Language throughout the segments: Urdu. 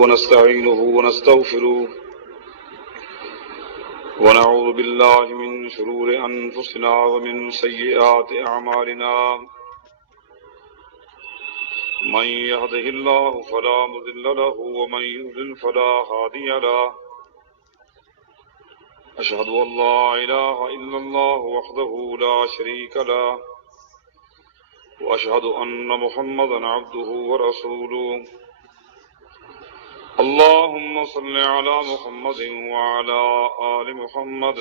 ونستعينه ونستغفره ونعوذ بالله من شرور أنفسنا ومن سيئات أعمالنا من يهده الله فلا مضل له ومن يضلل فلا هادي له أشهد أن لا إله إلا الله وحده لا شريك له وأشهد أن محمدا عبده ورسوله اللهم صل على محمد وعلى آل محمد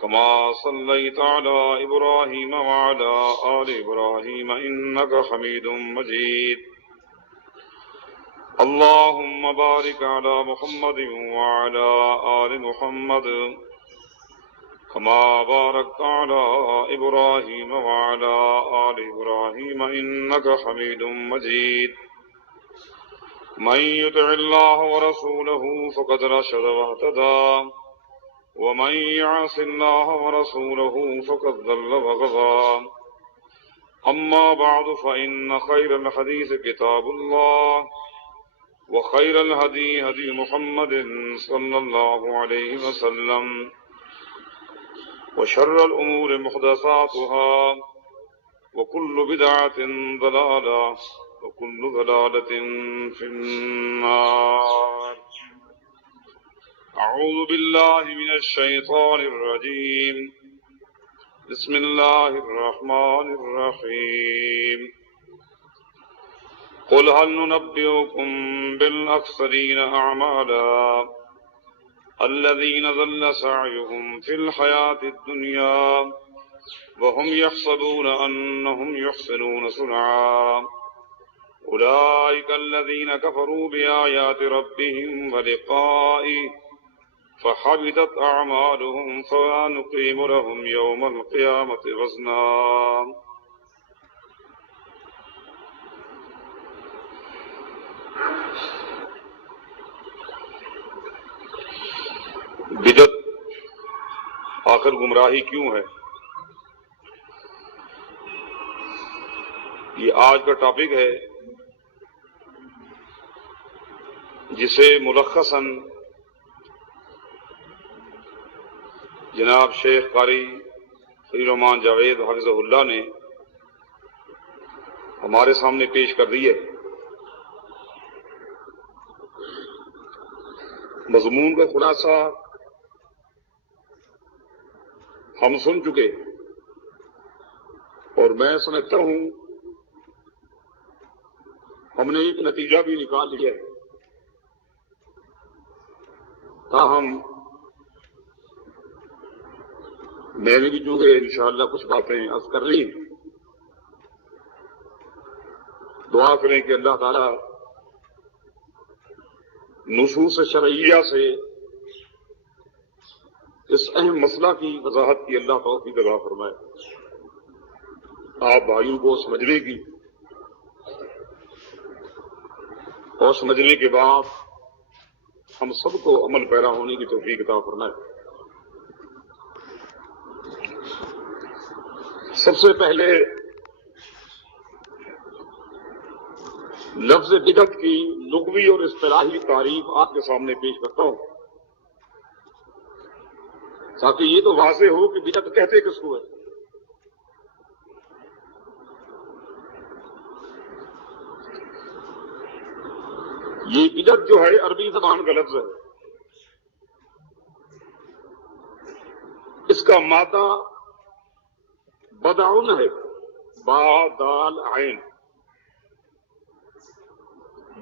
كما صليت على إبراهيم وعلى آل إبراهيم إنك حميد مجيد اللهم بارك على محمد وعلى آل محمد كما باركت على إبراهيم وعلى آل إبراهيم إنك حميد مجيد من يطع الله ورسوله فقد رشد واهتدى ومن يعص الله ورسوله فقد ضل وغوى أما بعد فإن خير الحديث كتاب الله وخير الهدي هدي محمد صلى الله عليه وسلم وشر الأمور محدثاتها وكل بدعة ضلالة وكل ضلالة في النار أعوذ بالله من الشيطان الرجيم بسم الله الرحمن الرحيم قل هل ننبئكم بالأخسرين أعمالا الذين ضل سعيهم في الحياة الدنيا وهم يحسبون أنهم يحسنون صنعا أولئك الذين كفروا بآيات ربهم ولقائه فحبطت أعمالهم فلا نقيم لهم يوم القيامة وزنا بدعت آخر گمراہی کیوں ہے؟ یہ آج کا ٹاپک ہے جسے ملخصاً جناب شیخ قاری فضل الرحمان جاوید حفظہ اللہ نے ہمارے سامنے پیش کر دی ہے۔ مضمون کا خلاصہ ہم سن چکے اور میں سمجھتا ہوں ہم نے ایک نتیجہ بھی نکال لیا ہے، تاہم میں نے بھی چونکہ انشاءاللہ کچھ باتیں عرض کر لی، دعا کریں کہ اللہ تعالی نصوص شرعیہ سے اس اہم مسئلہ کی وضاحت کی اللہ توفیق عطا فرمائے، آپ بھائیوں کو سمجھنے کی اور سمجھنے کے بعد ہم سب کو عمل پیرا ہونے کی توفیق عطا فرمائے۔ سب سے پہلے لفظ بدعت کی لغوی اور اصطلاحی تعریف آپ کے سامنے پیش کرتا ہوں تاکہ یہ تو واضح ہو کہ بدعت کہتے کس کو ہے۔ یہ بدعت جو ہے عربی زبان کا لفظ ہے، اس کا مادہ بدعن ہے، با دال عین،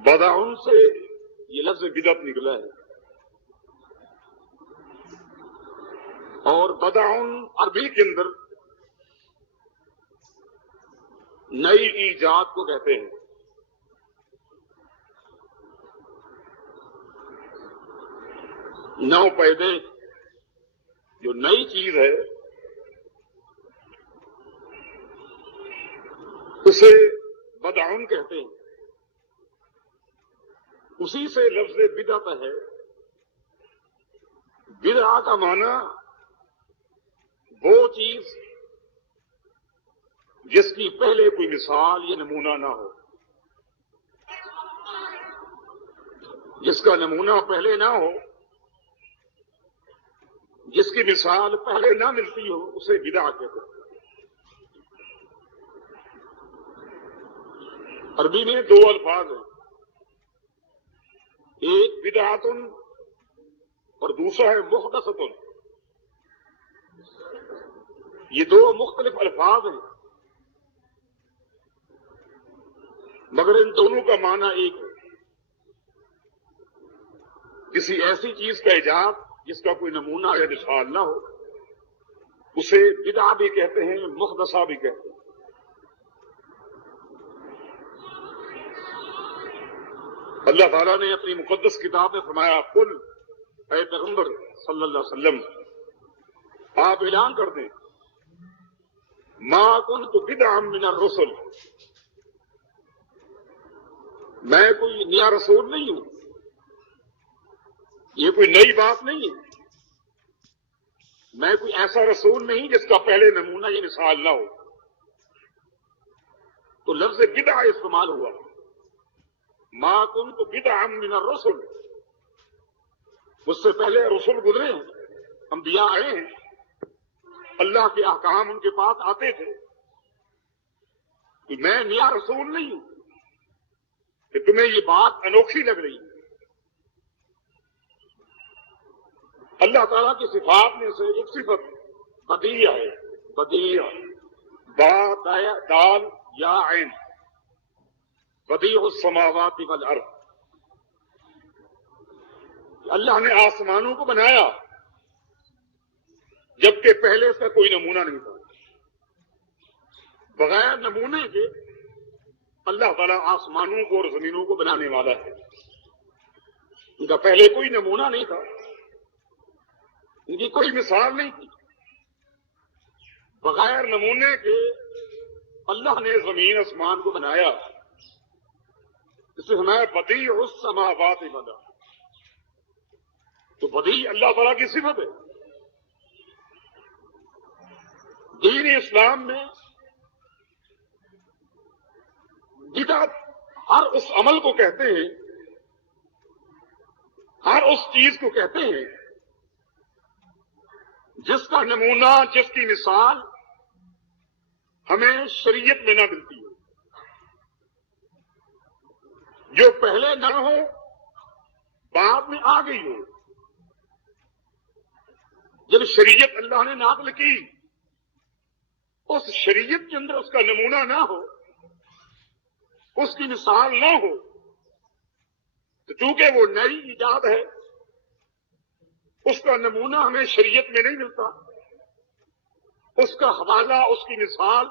بدعن سے یہ لفظ بدعت نکلا ہے، اور بدعن عربی کے اندر نئی ایجاد کو کہتے ہیں۔ نو پیدے جو نئی چیز ہے اسے بدعن کہتے ہیں، اسی سے لفظ بدعت ہے۔ بدعہ کا معنی وہ چیز جس کی پہلے کوئی مثال یا نمونہ نہ ہو۔ جس کا نمونہ پہلے نہ ہو، جس کی مثال پہلے نہ ملتی ہو، اسے بدعت کہتے ہیں۔ عربی میں دو الفاظ ہیں، ایک بدعت اور دوسرا ہے محدثۃ۔ یہ دو مختلف الفاظ ہیں، مگر ان دونوں کا معنی ایک ہے، کسی ایسی چیز کا ایجاد جس کا کوئی نمونہ یا مثال نہ ہو، اسے بدعہ بھی کہتے ہیں، محدثہ بھی کہتے ہیں۔ اللہ تعالیٰ نے اپنی مقدس کتاب میں فرمایا، قل، اے پیغمبر صلی اللہ علیہ وسلم، آپ اعلان کر دیں، ما کنت بدعا من الرسل، میں کوئی نیا رسول نہیں ہوں، یہ کوئی نئی بات نہیں ہے، میں کوئی ایسا رسول نہیں جس کا پہلے نمونہ یا مثال نہ ہو۔ تو لفظ بدعہ استعمال ہوا، ما کنت بدعا من الرسل، اس سے پہلے رسول گزرے ہیں، انبیاء آئے ہیں، اللہ کے احکام ان کے پاس آتے تھے، کہ میں نیا رسول نہیں ہوں کہ تمہیں یہ بات انوکھی لگ رہی ہے۔ اللہ تعالیٰ کی صفات میں سے ایک صفت بدیع ہے، بدیع، با دال یا عین، بدیع السماوات والارض۔ اللہ نے آسمانوں کو بنایا جبکہ پہلے سے کوئی نمونہ نہیں تھا، بغیر نمونے کے اللہ تعالیٰ آسمانوں کو اور زمینوں کو بنانے والا ہے، ان کا پہلے کوئی نمونہ نہیں تھا، ان کی کوئی مثال نہیں تھی، بغیر نمونے کے اللہ نے زمین آسمان کو بنایا، اس سے ہمارا بدیع السماوات والارض۔ تو بدیع اللہ تعالیٰ کی صفت ہے۔ دین اسلام میں بدعت ہر اس عمل کو کہتے ہیں، ہر اس چیز کو کہتے ہیں جس کا نمونہ، جس کی مثال ہمیں شریعت میں نہ ملتی ہے، جو پہلے نہ ہو بعد میں آ گئی ہو۔ جب شریعت اللہ نے نازل کی، اس شریعت کے اندر اس کا نمونہ نہ ہو، اس کی مثال نہ ہو، تو چونکہ وہ نئی ایجاد ہے، اس کا نمونہ ہمیں شریعت میں نہیں ملتا، اس کا حوالہ، اس کی مثال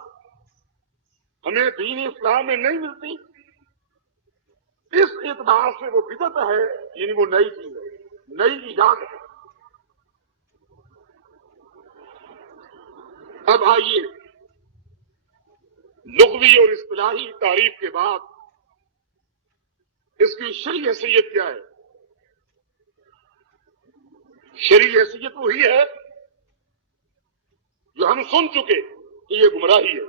ہمیں دین اسلام میں نہیں ملتی، اس اعتبار سے وہ بدعت ہے، یعنی وہ نئی چیز ہے، نئی ایجاد ہے۔ اب آئیے لغوی اور اصطلاحی تعریف کے بعد اس کی شرعی حیثیت کیا ہے؟ شرعی حیثیت وہی ہے جو ہم سن چکے کہ یہ گمراہی ہے۔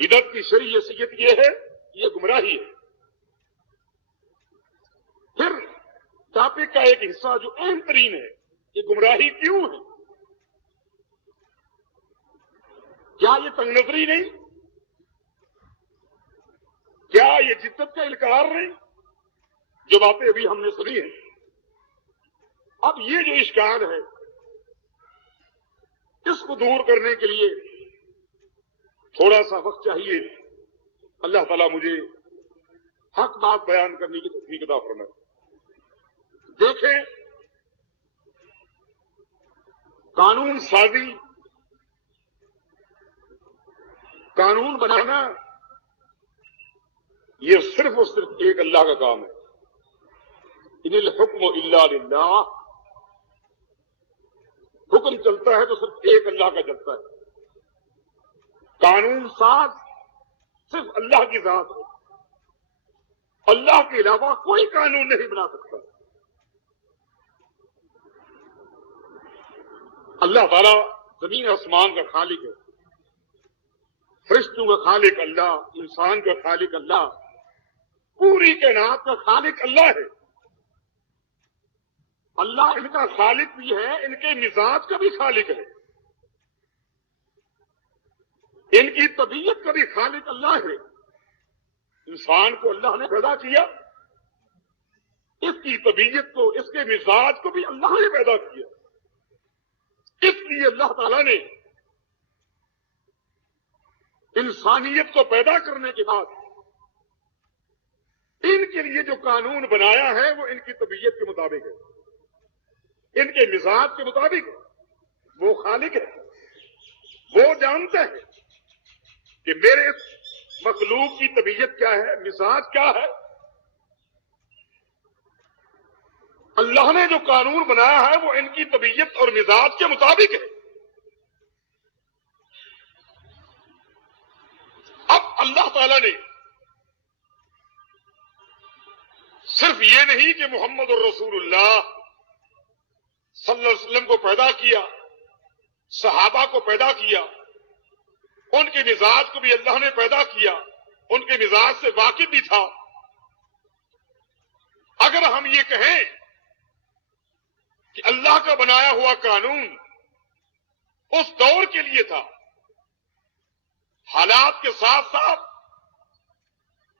بدعت کی شرعی حیثیت یہ ہے کہ یہ گمراہی ہے۔ پھر ٹاپک کا ایک حصہ جو اہم ترین ہے، یہ گمراہی کیوں ہے؟ کیا یہ تنگ نظری نہیں؟ کیا یہ جدت کا انکار نہیں؟ جو باتیں ابھی ہم نے سنی ہیں۔ اب یہ جو اشکال ہے، اس کو دور کرنے کے لیے تھوڑا سا وقت چاہیے۔ اللہ تعالیٰ مجھے حق بات بیان کرنے کی توفیق عطا فرمائے۔ دیکھیں، قانون سازی، قانون بنانا، یہ صرف اور صرف ایک اللہ کا کام ہے۔ ان الحکم الا للہ، حکم چلتا ہے تو صرف ایک اللہ کا چلتا ہے۔ قانون ساز صرف اللہ کی ذات ہے، اللہ کے علاوہ کوئی قانون نہیں بنا سکتا۔ اللہ تعالیٰ زمین آسمان کا خالق ہے، فرشتوں کا خالق اللہ، انسان کا خالق اللہ، پوری کائنات کا خالق اللہ ہے. اللہ ان کا خالق بھی ہے، ان کے مزاج کا بھی خالق ہے، ان کی طبیعت کا بھی خالق اللہ ہے. انسان کو اللہ نے پیدا کیا، اس کی طبیعت کو، اس کے مزاج کو بھی اللہ نے پیدا کیا. اس لیے اللہ تعالیٰ نے انسانیت کو پیدا کرنے کے بعد ان کے لیے جو قانون بنایا ہے وہ ان کی طبیعت کے مطابق ہے، ان کے مزاج کے مطابق ہے. وہ خالق ہے، وہ جانتا ہے کہ میرے مخلوق کی طبیعت کیا ہے، مزاج کیا ہے. اللہ نے جو قانون بنایا ہے وہ ان کی طبیعت اور مزاج کے مطابق ہے. اب اللہ تعالی نے صرف یہ نہیں کہ محمد الرسول اللہ صلی اللہ علیہ وسلم کو پیدا کیا، صحابہ کو پیدا کیا، ان کے مزاج کو بھی اللہ نے پیدا کیا، ان کے مزاج سے واقف بھی تھا. اگر ہم یہ کہیں کہ اللہ کا بنایا ہوا قانون اس دور کے لیے تھا، حالات کے ساتھ ساتھ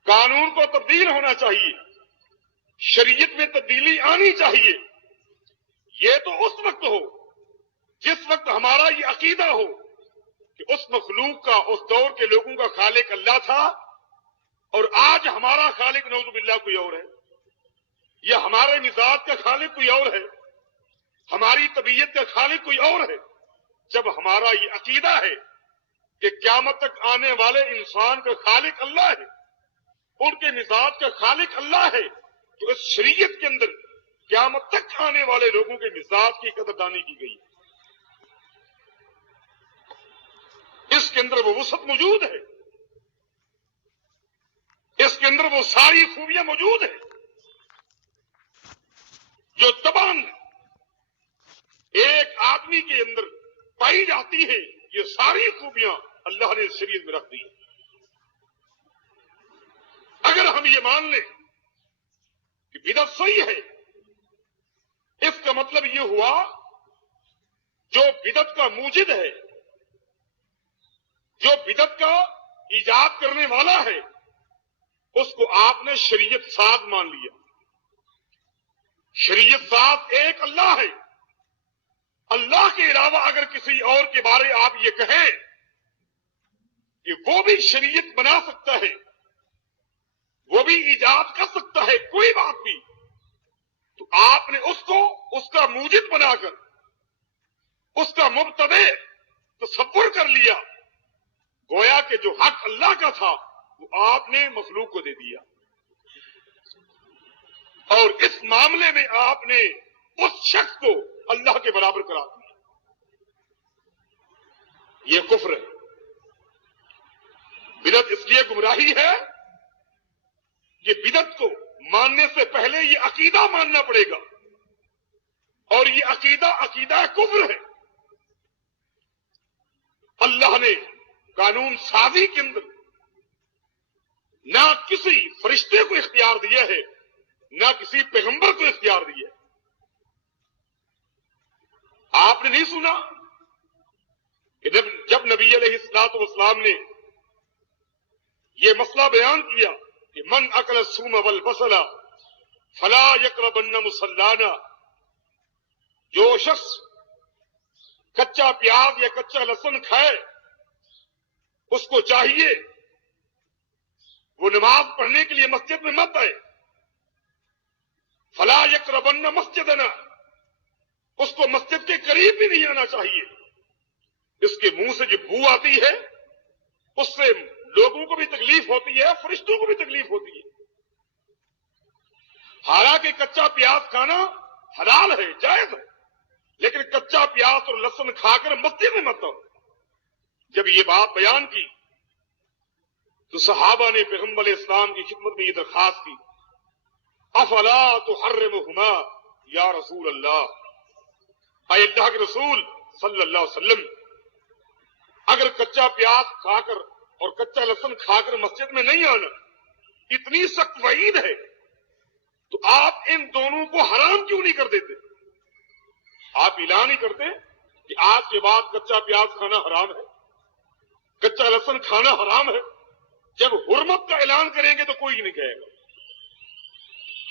قانون کو تبدیل ہونا چاہیے، شریعت میں تبدیلی آنی چاہیے، یہ تو اس وقت ہو جس وقت ہمارا یہ عقیدہ ہو کہ اس مخلوق کا، اس دور کے لوگوں کا خالق اللہ تھا اور آج ہمارا خالق نعوذ باللہ کوئی اور ہے، یا ہمارے مزاج کا خالق کوئی اور ہے، ہماری طبیعت کا خالق کوئی اور ہے. جب ہمارا یہ عقیدہ ہے کہ قیامت تک آنے والے انسان کا خالق اللہ ہے، ان کے مزاج کا خالق اللہ ہے، تو اس شریعت کے اندر قیامت تک آنے والے لوگوں کے مزاج کی قدردانی کی گئی. اس کے اندر وہ وسعت موجود ہے، اس کے اندر وہ ساری خوبیاں موجود ہیں جو تمام ایک آدمی کے اندر پائی جاتی ہیں. یہ ساری خوبیاں اللہ نے شریعت میں رکھ دی. اگر ہم یہ مان لیں کہ بدعت صحیح ہے، اس کا مطلب یہ ہوا جو بدعت کا موجد ہے، جو بدعت کا ایجاد کرنے والا ہے، اس کو آپ نے شریعت ساز مان لیا. شریعت ساز ایک اللہ ہے. اللہ کے علاوہ اگر کسی اور کے بارے آپ یہ کہیں کہ وہ بھی شریعت بنا سکتا ہے، وہ بھی ایجاد کر سکتا ہے کوئی بات بھی، تو آپ نے اس کو اس کا موجد بنا کر اس کا مبتدع تصور کر لیا. گویا کہ جو حق اللہ کا تھا وہ آپ نے مخلوق کو دے دیا، اور اس معاملے میں آپ نے اس شخص کو اللہ کے برابر کرا دیا. یہ کفر ہے. بدعت اس لیے گمراہی ہے کہ بدعت کو ماننے سے پہلے یہ عقیدہ ماننا پڑے گا، اور یہ عقیدہ کفر ہے. اللہ نے قانون سازی کے اندر نہ کسی فرشتے کو اختیار دیا ہے، نہ کسی پیغمبر کو اختیار دیا ہے. آپ نے نہیں سنا کہ جب نبی علیہ الصلوۃ والسلام نے یہ مسئلہ بیان کیا کہ من اکل الثوم والبصل فلا یقربن مصلانا، جو شخص کچا پیاز یا کچا لہسن کھائے اس کو چاہیے وہ نماز پڑھنے کے لیے مسجد میں مت آئے. فلا یقربن مسجدنا، اس کو مسجد کے قریب بھی نہیں آنا چاہیے. اس کے منہ سے جو بو آتی ہے اس سے لوگوں کو بھی تکلیف ہوتی ہے، فرشتوں کو بھی تکلیف ہوتی ہے. حالانکہ کچا پیاز کھانا حلال ہے، جائز ہے، لیکن کچا پیاز اور لہسن کھا کر مسجد میں مت آؤ. جب یہ بات بیان کی تو صحابہ نے پیغمبر علیہ السلام کی خدمت میں یہ درخواست کی، افلا تحرمہما یا رسول اللہ، اے اللہ کے رسول صلی اللہ علیہ وسلم، اگر کچا پیاز کھا کر اور کچا لہسن کھا کر مسجد میں نہیں آنا اتنی سخت وعید ہے تو آپ ان دونوں کو حرام کیوں نہیں کر دیتے؟ آپ اعلان ہی کرتے کہ آج کے بعد کچا پیاز کھانا حرام ہے، کچا لہسن کھانا حرام ہے۔ جب حرمت کا اعلان کریں گے تو کوئی نہیں کہے گا،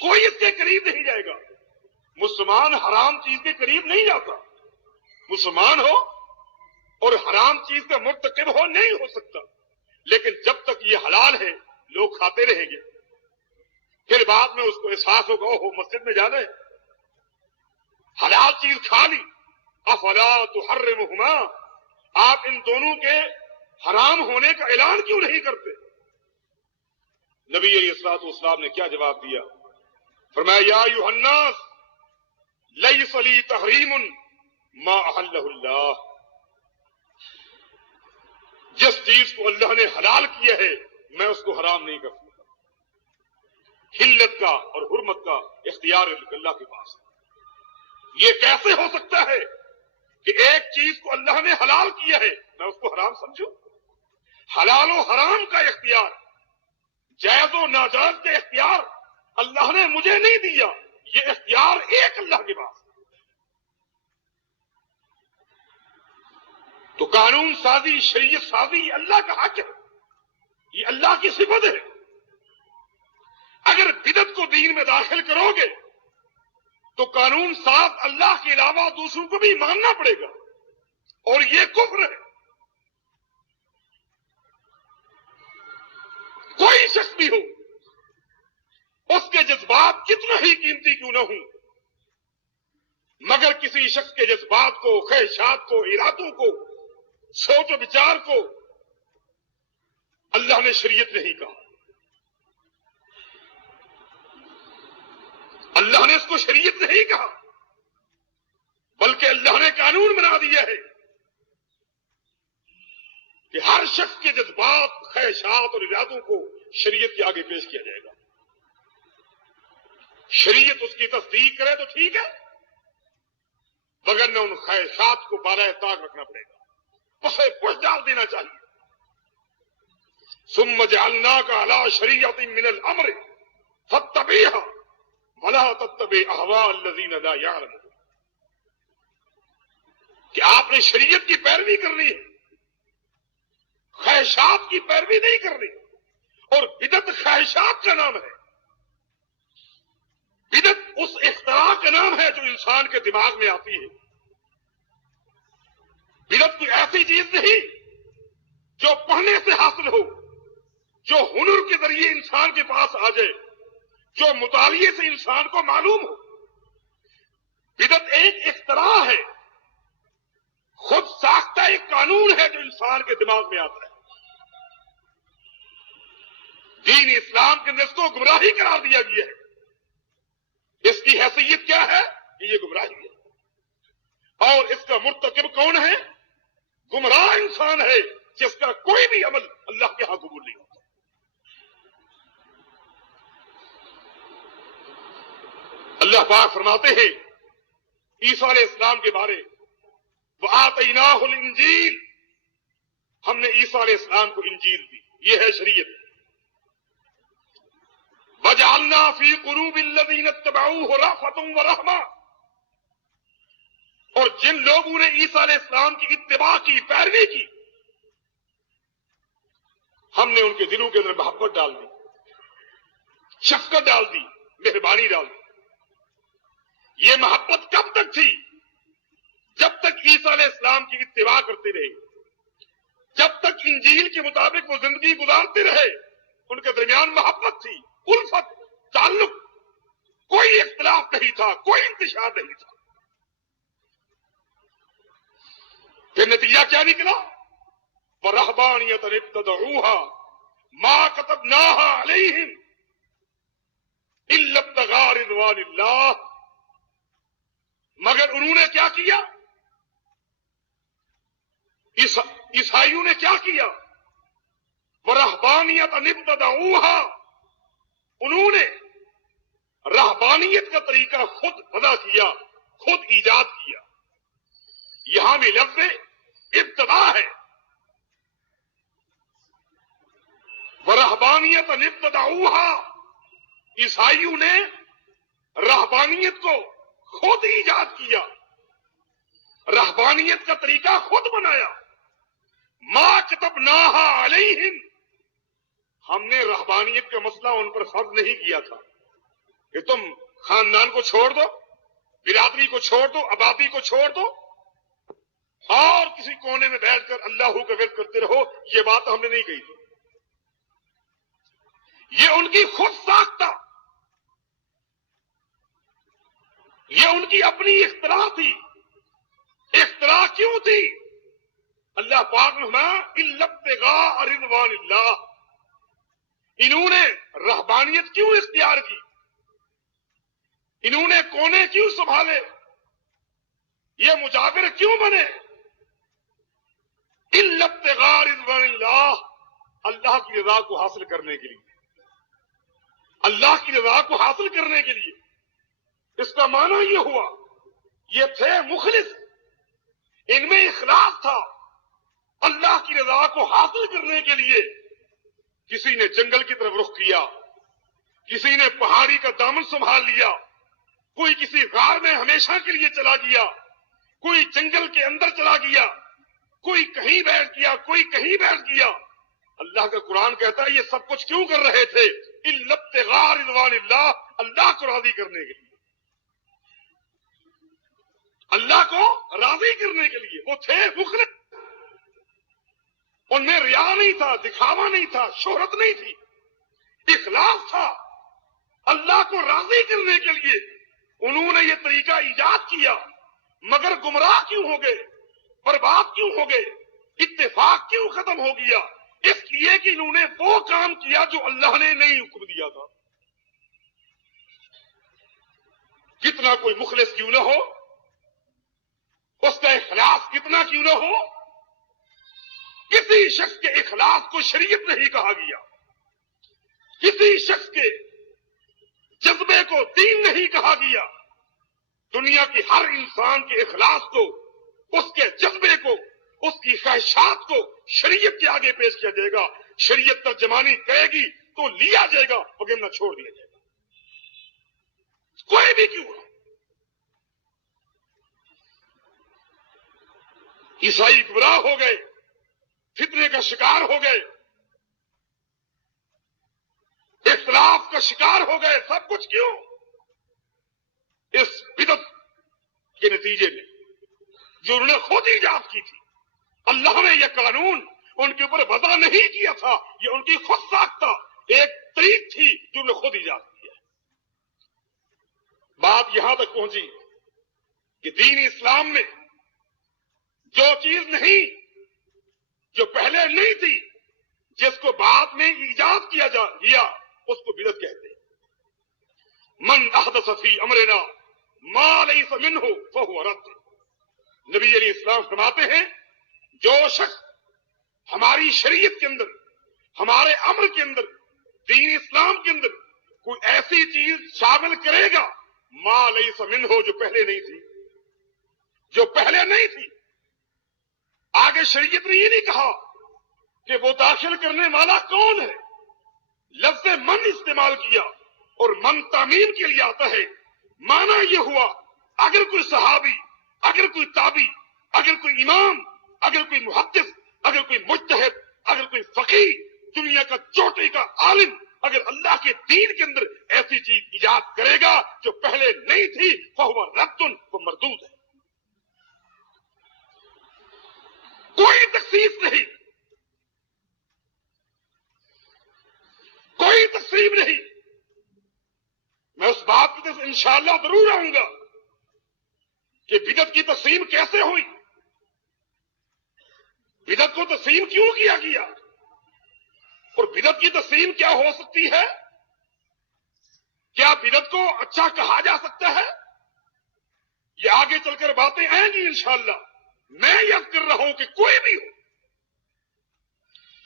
کوئی اس کے قریب نہیں جائے گا۔ مسلمان حرام چیز کے قریب نہیں جاتا، مسلمان ہو اور حرام چیز کا مرتکب ہو نہیں ہو سکتا، لیکن جب تک یہ حلال ہے لوگ کھاتے رہیں گے، پھر بعد میں اس کو احساس ہوگا اوہ مسجد میں جانا ہے، حلال چیز کھا لی۔ افلا تحرمہما، آپ ان دونوں کے حرام ہونے کا اعلان کیوں نہیں کرتے؟ نبی علیہ الصلوۃ والسلام نے کیا جواب دیا؟ فرمایا یا ایھا الناس لیس لی تحریم ما احلہ اللہ، جس چیز کو اللہ نے حلال کیا ہے میں اس کو حرام نہیں کر سکتا۔ حلت کا اور حرمت کا اختیار اللہ کے پاس ہے۔ یہ کیسے ہو سکتا ہے کہ ایک چیز کو اللہ نے حلال کیا ہے میں اس کو حرام سمجھوں؟ حلال و حرام کا اختیار، جائز و ناجائز کا اختیار اللہ نے مجھے نہیں دیا، یہ اختیار ایک اللہ کے پاس ہے۔ تو قانون سازی، شریعت سازی یہ اللہ کا حق ہے، یہ اللہ کی صفت ہے۔ اگر بدعت کو دین میں داخل کرو گے تو قانون ساز اللہ کے علاوہ دوسروں کو بھی ماننا پڑے گا، اور یہ کفر ہے۔ کوئی شخص بھی ہو، اس کے جذبات کتنا ہی قیمتی کیوں نہ ہوں، مگر کسی شخص کے جذبات کو، خواہشات کو، ارادوں کو، سوچ و بچار کو اللہ نے شریعت نہیں کہا، اللہ نے اس کو شریعت نہیں کہا، بلکہ اللہ نے قانون بنا دیا ہے کہ ہر شخص کے جذبات، خواہشات اور ارادوں کو شریعت کے آگے پیش کیا جائے گا۔ شریعت اس کی تصدیق کرے تو ٹھیک ہے، وگرنہ ان خواہشات کو بالائے طاق رکھنا پڑے گا، اسے پش ڈال دینا چاہیے۔ ثم جعلناک علی شریعۃ من الامر فاتبعها ولا تتبع اهواء الذین لا یعلمون، کہ آپ نے شریعت کی پیروی کرنی ہے، خواہشات کی پیروی نہیں کرنی۔ اور بدعت خواہشات کا نام ہے، بدعت اس اختراع کا نام ہے جو انسان کے دماغ میں آتی ہے۔ بدعت کوئی ایسی چیز نہیں جو پڑھنے سے حاصل ہو، جو ہنر کے ذریعے انسان کے پاس آ جائے، جو مطالعے سے انسان کو معلوم ہو۔ بدعت ایک اختراع ہے، خود ساختہ ایک قانون ہے جو انسان کے دماغ میں آتا ہے۔ دین اسلام کے اندر اس کو گمراہی قرار دیا گیا ہے۔ اس کی حیثیت کیا ہے کہ یہ گمراہی ہے، اور اس کا مرتکب کون ہے؟ گمراہ انسان ہے جس کا کوئی بھی عمل اللہ کے ہاں قبول نہیں ہوتا۔ اللہ پاک فرماتے ہیں عیسیٰ علیہ السلام کے بارے، وَآتَيْنَاهُ الْإِنْجِيلَ، ہم نے عیسیٰ علیہ السلام کو انجیل دی، یہ ہے شریعت۔ وَجَعَلْنَا فِي قُلُوبِ الَّذِينَ اتَّبَعُوهُ رَأْفَةً وَرَحْمَةً، اور جن لوگوں نے عیسیٰ علیہ السلام کی اتباع کی، پیروی کی، ہم نے ان کے دلوں کے اندر محبت ڈال دی، شفقت ڈال دی، مہربانی ڈال دی۔ یہ محبت کب تک تھی؟ جب تک عیسیٰ علیہ السلام کی اتباع کرتے رہے، جب تک انجیل کے مطابق وہ زندگی گزارتے رہے، ان کے درمیان محبت تھی، الفت، تعلق، کوئی اختلاف نہیں تھا، کوئی انتشار نہیں تھا۔ پھر نتیجہ کیا نکلا؟ وَرَهْبَانِيَّةً ابْتَدَعُوهَا مَا كَتَبْنَاهَا عَلَيْهِمْ إِلَّا ابْتِغَاءَ رِضْوَانِ اللَّهِ، مگر انہوں نے کیا کیا؟ عیسائیوں نے کیا کیا؟ وَرَهْبَانِيَّةً ابْتَدَعُوهَا، انہوں نے رہبانیت کا طریقہ خود وضع کیا، خود ایجاد کیا۔ یہاں بھی لفظ ابتداء ہے۔ ورہبانیت ابتدعوہا، عیسائیوں نے رہبانیت کو خود ایجاد کیا، رہبانیت کا طریقہ خود بنایا۔ ما کتبناہا علیہم، ہم نے رہبانیت کا مسئلہ ان پر فرض نہیں کیا تھا کہ تم خاندان کو چھوڑ دو، برادری کو چھوڑ دو، آبادی کو چھوڑ دو اور کسی کونے میں بیٹھ کر اللہ کا ورد کرتے رہو، یہ بات ہم نے نہیں کہی تھی۔ یہ ان کی خود ساختہ، یہ ان کی اپنی اختراع تھی۔ اختراع کیوں تھی؟ اللہ پاک نے فرمایا الا ابتغاء رضوان اللہ، انہوں نے رہبانیت کیوں اختیار کی، انہوں نے کونے کیوں سنبھالے، یہ مجاور کیوں بنے؟ الا ابتغاء رضوان اللہ، اللہ کی رضا کو حاصل کرنے کے لیے، اللہ کی رضا کو حاصل کرنے کے لیے۔ اس کا معنی یہ ہوا یہ تھے مخلص، ان میں اخلاص تھا۔ اللہ کی رضا کو حاصل کرنے کے لیے کسی نے جنگل کی طرف رخ کیا، کسی نے پہاڑی کا دامن سنبھال لیا، کوئی کسی غار میں ہمیشہ کے لیے چلا گیا، کوئی جنگل کے اندر چلا گیا، کوئی کہیں بیٹھ گیا، کوئی کہیں بیٹھ گیا۔ اللہ کا قرآن کہتا ہے یہ سب کچھ کیوں کر رہے تھے؟ الا ابتغاء رضوان اللہ، اللہ کو راضی کرنے کے لیے، اللہ کو راضی کرنے کے لیے۔ وہ تھے مخلص، ان میں ریا نہیں تھا، دکھاوا نہیں تھا، شہرت نہیں تھی، اخلاص تھا۔ اللہ کو راضی کرنے کے لیے انہوں نے یہ طریقہ ایجاد کیا، مگر گمراہ کیوں ہو گئے، برباد کیوں ہو گئے، اتفاق کیوں ختم ہو گیا؟ اس لیے کہ انہوں نے وہ کام کیا جو اللہ نے نہیں حکم دیا تھا۔ کتنا کوئی مخلص کیوں نہ ہو، اس کا اخلاص کتنا کیوں نہ ہو، کسی شخص کے اخلاص کو شریعت نہیں کہا گیا، کسی شخص کے جذبے کو دین نہیں کہا گیا۔ دنیا کی ہر انسان کے اخلاص کو، اس کے جذبے کو، اس کی خواہشات کو شریعت کے آگے پیش کیا جائے گا۔ شریعت ترجمانی کرے گی تو لیا جائے گا، وگرنہ چھوڑ دیا جائے گا، کوئی بھی کیوں ہو۔ عیسائی گمراہ ہو گئے، فتنے کا شکار ہو گئے، اختلاف کا شکار ہو گئے، سب کچھ کیوں؟ اس بدعت کے نتیجے میں جو انہوں نے خود ایجاد کی تھی۔ اللہ نے یہ قانون ان کے اوپر وضع نہیں کیا تھا، یہ ان کی خود ساختہ ایک طریق تھی جو انہوں نے خود ایجاد کیا۔ بات یہاں تک پہنچی کہ دین اسلام میں جو چیز نہیں، جو پہلے نہیں تھی، جس کو بعد میں ایجاد کیا گیا، اس کو بدعت کہتے ہیں۔ من احدث فی امرنا ما لیس منہ فہو رد۔ نبی علیہ السلام فرماتے ہیں جو شخص ہماری شریعت کے اندر، ہمارے امر کے اندر، دین اسلام کے اندر کوئی ایسی چیز شامل کرے گا ما لیس منہ، جو پہلے نہیں تھی، جو پہلے نہیں تھی۔ آگے شریعت نے یہ نہیں کہا کہ وہ داخل کرنے والا کون ہے، لفظ من استعمال کیا، اور من تعمیم کے لیے آتا ہے۔ معنی یہ ہوا اگر کوئی صحابی، اگر کوئی تابعی، اگر کوئی امام، اگر کوئی محدث، اگر کوئی مجتہد، اگر کوئی فقیہ، دنیا کا چوٹی کا عالم اگر اللہ کے دین کے اندر ایسی چیز ایجاد کرے گا جو پہلے نہیں تھی، فہو رد، وہ مردود ہے۔ کوئی تخصیص نہیں، کوئی تقسیم نہیں۔ میں اس بات کی طرف انشاءاللہ ضرور آؤں گا کہ بدعت کی تقسیم کیسے ہوئی، بدعت کو تقسیم کیوں کیا گیا، اور بدعت کی تقسیم کیا ہو سکتی ہے؟ کیا بدعت کو اچھا کہا جا سکتا ہے؟ یہ آگے چل کر باتیں آئیں گی انشاءاللہ۔ میں یاد کر رہا ہوں کہ کوئی بھی ہو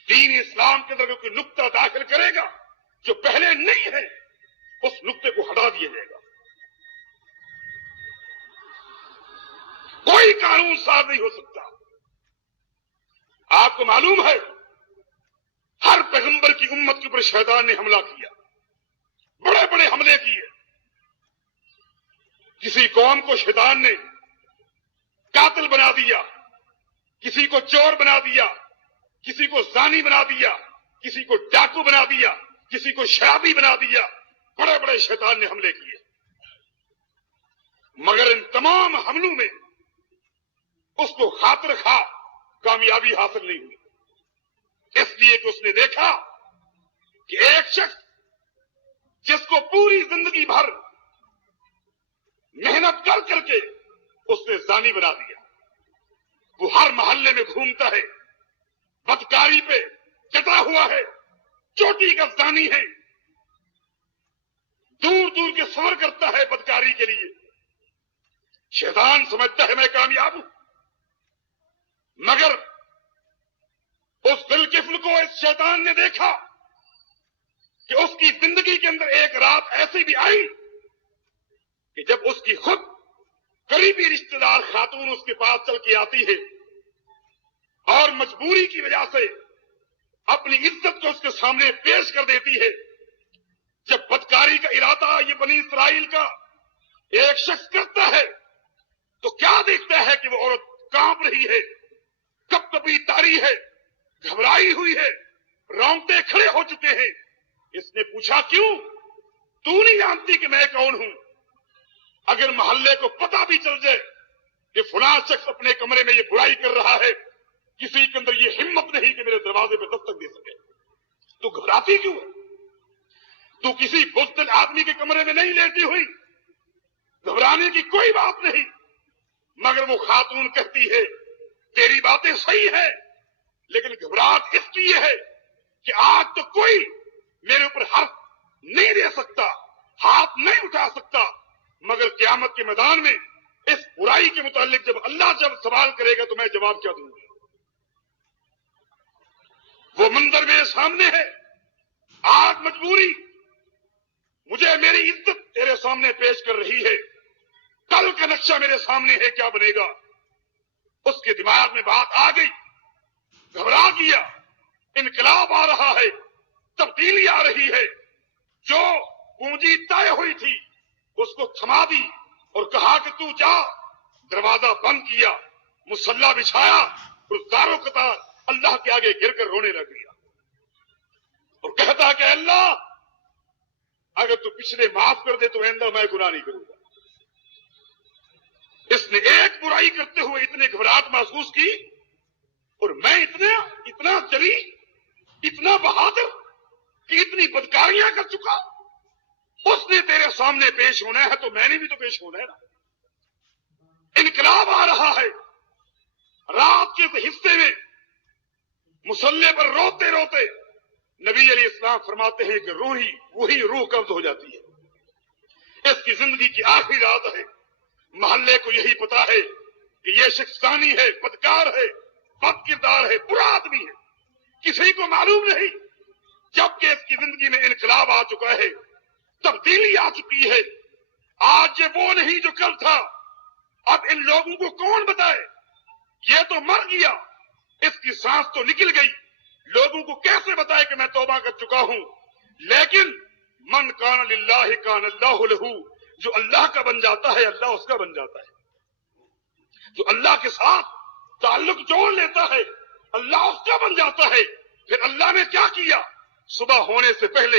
دین اسلام کے اندر کوئی نقطہ داخل کرے گا جو پہلے نہیں ہے، اس نقطے کو ہٹا دیا جائے گا۔ کوئی قانون ساز نہیں ہو سکتا۔ آپ کو معلوم ہے ہر پیغمبر کی امت کے اوپر شیطان نے حملہ کیا، بڑے بڑے حملے کیے. کسی قوم کو شیطان نے قاتل بنا دیا، کسی کو چور بنا دیا، کسی کو زانی بنا دیا، کسی کو ڈاکو بنا دیا، کسی کو شرابی بنا دیا. بڑے بڑے شیطان نے حملے کیے، مگر ان تمام حملوں میں اس کو خاطر خواہ کامیابی حاصل نہیں ہوئی، اس لیے کہ اس نے دیکھا کہ ایک شخص جس کو پوری زندگی بھر محنت کر کر کے اس نے زانی بنا دیا، وہ ہر محلے میں گھومتا ہے، بدکاری پہ ڈٹا ہوا ہے، چوٹی کا زانی ہے، دور دور کے سفر کرتا ہے بدکاری کے لیے. شیطان سمجھتا ہے میں کامیاب ہوں، مگر اس بالکفل کو اس شیطان نے دیکھا کہ اس کی زندگی کے اندر ایک رات ایسی بھی آئی کہ جب اس کی خود قریبی رشتہ دار خاتون اس کے پاس چل کے آتی ہے اور مجبوری کی وجہ سے اپنی عزت کو اس کے سامنے پیش کر دیتی ہے. جب بدکاری کا ارادہ یہ بنی اسرائیل کا ایک شخص کرتا ہے تو کیا دیکھتا ہے کہ وہ عورت کانپ رہی ہے، کب کبھی تاری ہے، گھبرائی ہوئی ہے، رونگٹے کھڑے ہو چکے ہیں. اس نے پوچھا کیوں؟ تو نہیں جانتی کہ میں کون ہوں؟ اگر محلے کو پتہ بھی چل جائے کہ فلاں شخص اپنے کمرے میں یہ برائی کر رہا ہے، کسی کے اندر یہ ہمت نہیں کہ میرے دروازے پہ دستک دے سکے، تو گھبراتی کیوں ہے؟ تو کسی بزدل آدمی کے کمرے میں نہیں لیٹی ہوئی، گھبرانے کی کوئی بات نہیں. مگر وہ خاتون کہتی ہے تیری باتیں صحیح ہے، لیکن گھبراہٹ اس لیے ہے کہ آج تو کوئی میرے اوپر حرف نہیں دے سکتا، ہاتھ نہیں اٹھا سکتا، مگر قیامت کے میدان میں اس برائی کے متعلق جب اللہ جب سوال کرے گا تو میں جواب کیا دوں گا؟ وہ منظر میرے سامنے ہے. آج مجبوری مجھے میری عزت تیرے سامنے پیش کر رہی ہے، کل کا نقشہ میرے سامنے ہے، کیا بنے گا؟ اس کے دماغ میں بات آ گئی، گھبرا گیا. انقلاب آ رہا ہے، تبدیلی آ رہی ہے. جو پونجی طے ہوئی تھی اس کو تھما دی اور کہا کہ تو جا. دروازہ بند کیا، مصلی بچھایا اور زاروں قطار اللہ کے آگے گر کر رونے لگ گیا اور کہتا کہ اللہ اگر تو پچھلے معاف کر دے تو آئندہ میں گناہ نہیں کروں گا. اس نے ایک برائی کرتے ہوئے اتنی گھبراہٹ محسوس کی اور میں اتنا جری، اتنا بہادر کہ اتنی بدکاریاں کر چکا. اس نے تیرے سامنے پیش ہونا ہے تو میں نے بھی تو پیش ہونا ہے نا. انقلاب آ رہا ہے. رات کے حصے میں مصلی پر روتے روتے نبی علیہ السلام فرماتے ہیں کہ وہی روح قبض ہو جاتی ہے. اس کی زندگی کی آخری رات ہے. محلے کو یہی پتا ہے کہ یہ شخص زانی ہے، بدکار ہے، بد کردار ہے، برا آدمی ہے. کسی کو معلوم نہیں. جبکہ اس کی زندگی میں انقلاب آ چکا ہے، تبدیلی آ چکی ہے. آج یہ وہ نہیں جو کل تھا. اب ان لوگوں کو کون بتائے؟ یہ تو مر گیا، اس کی سانس تو نکل گئی. لوگوں کو کیسے بتائے کہ میں توبہ کر چکا ہوں؟ لیکن من کان للہ کان اللہ لہ، جو اللہ کا بن جاتا ہے اللہ اس کا بن جاتا ہے. جو اللہ کے ساتھ تعلق جوڑ لیتا ہے اللہ اس کا بن جاتا ہے. پھر اللہ نے کیا کیا؟ صبح ہونے سے پہلے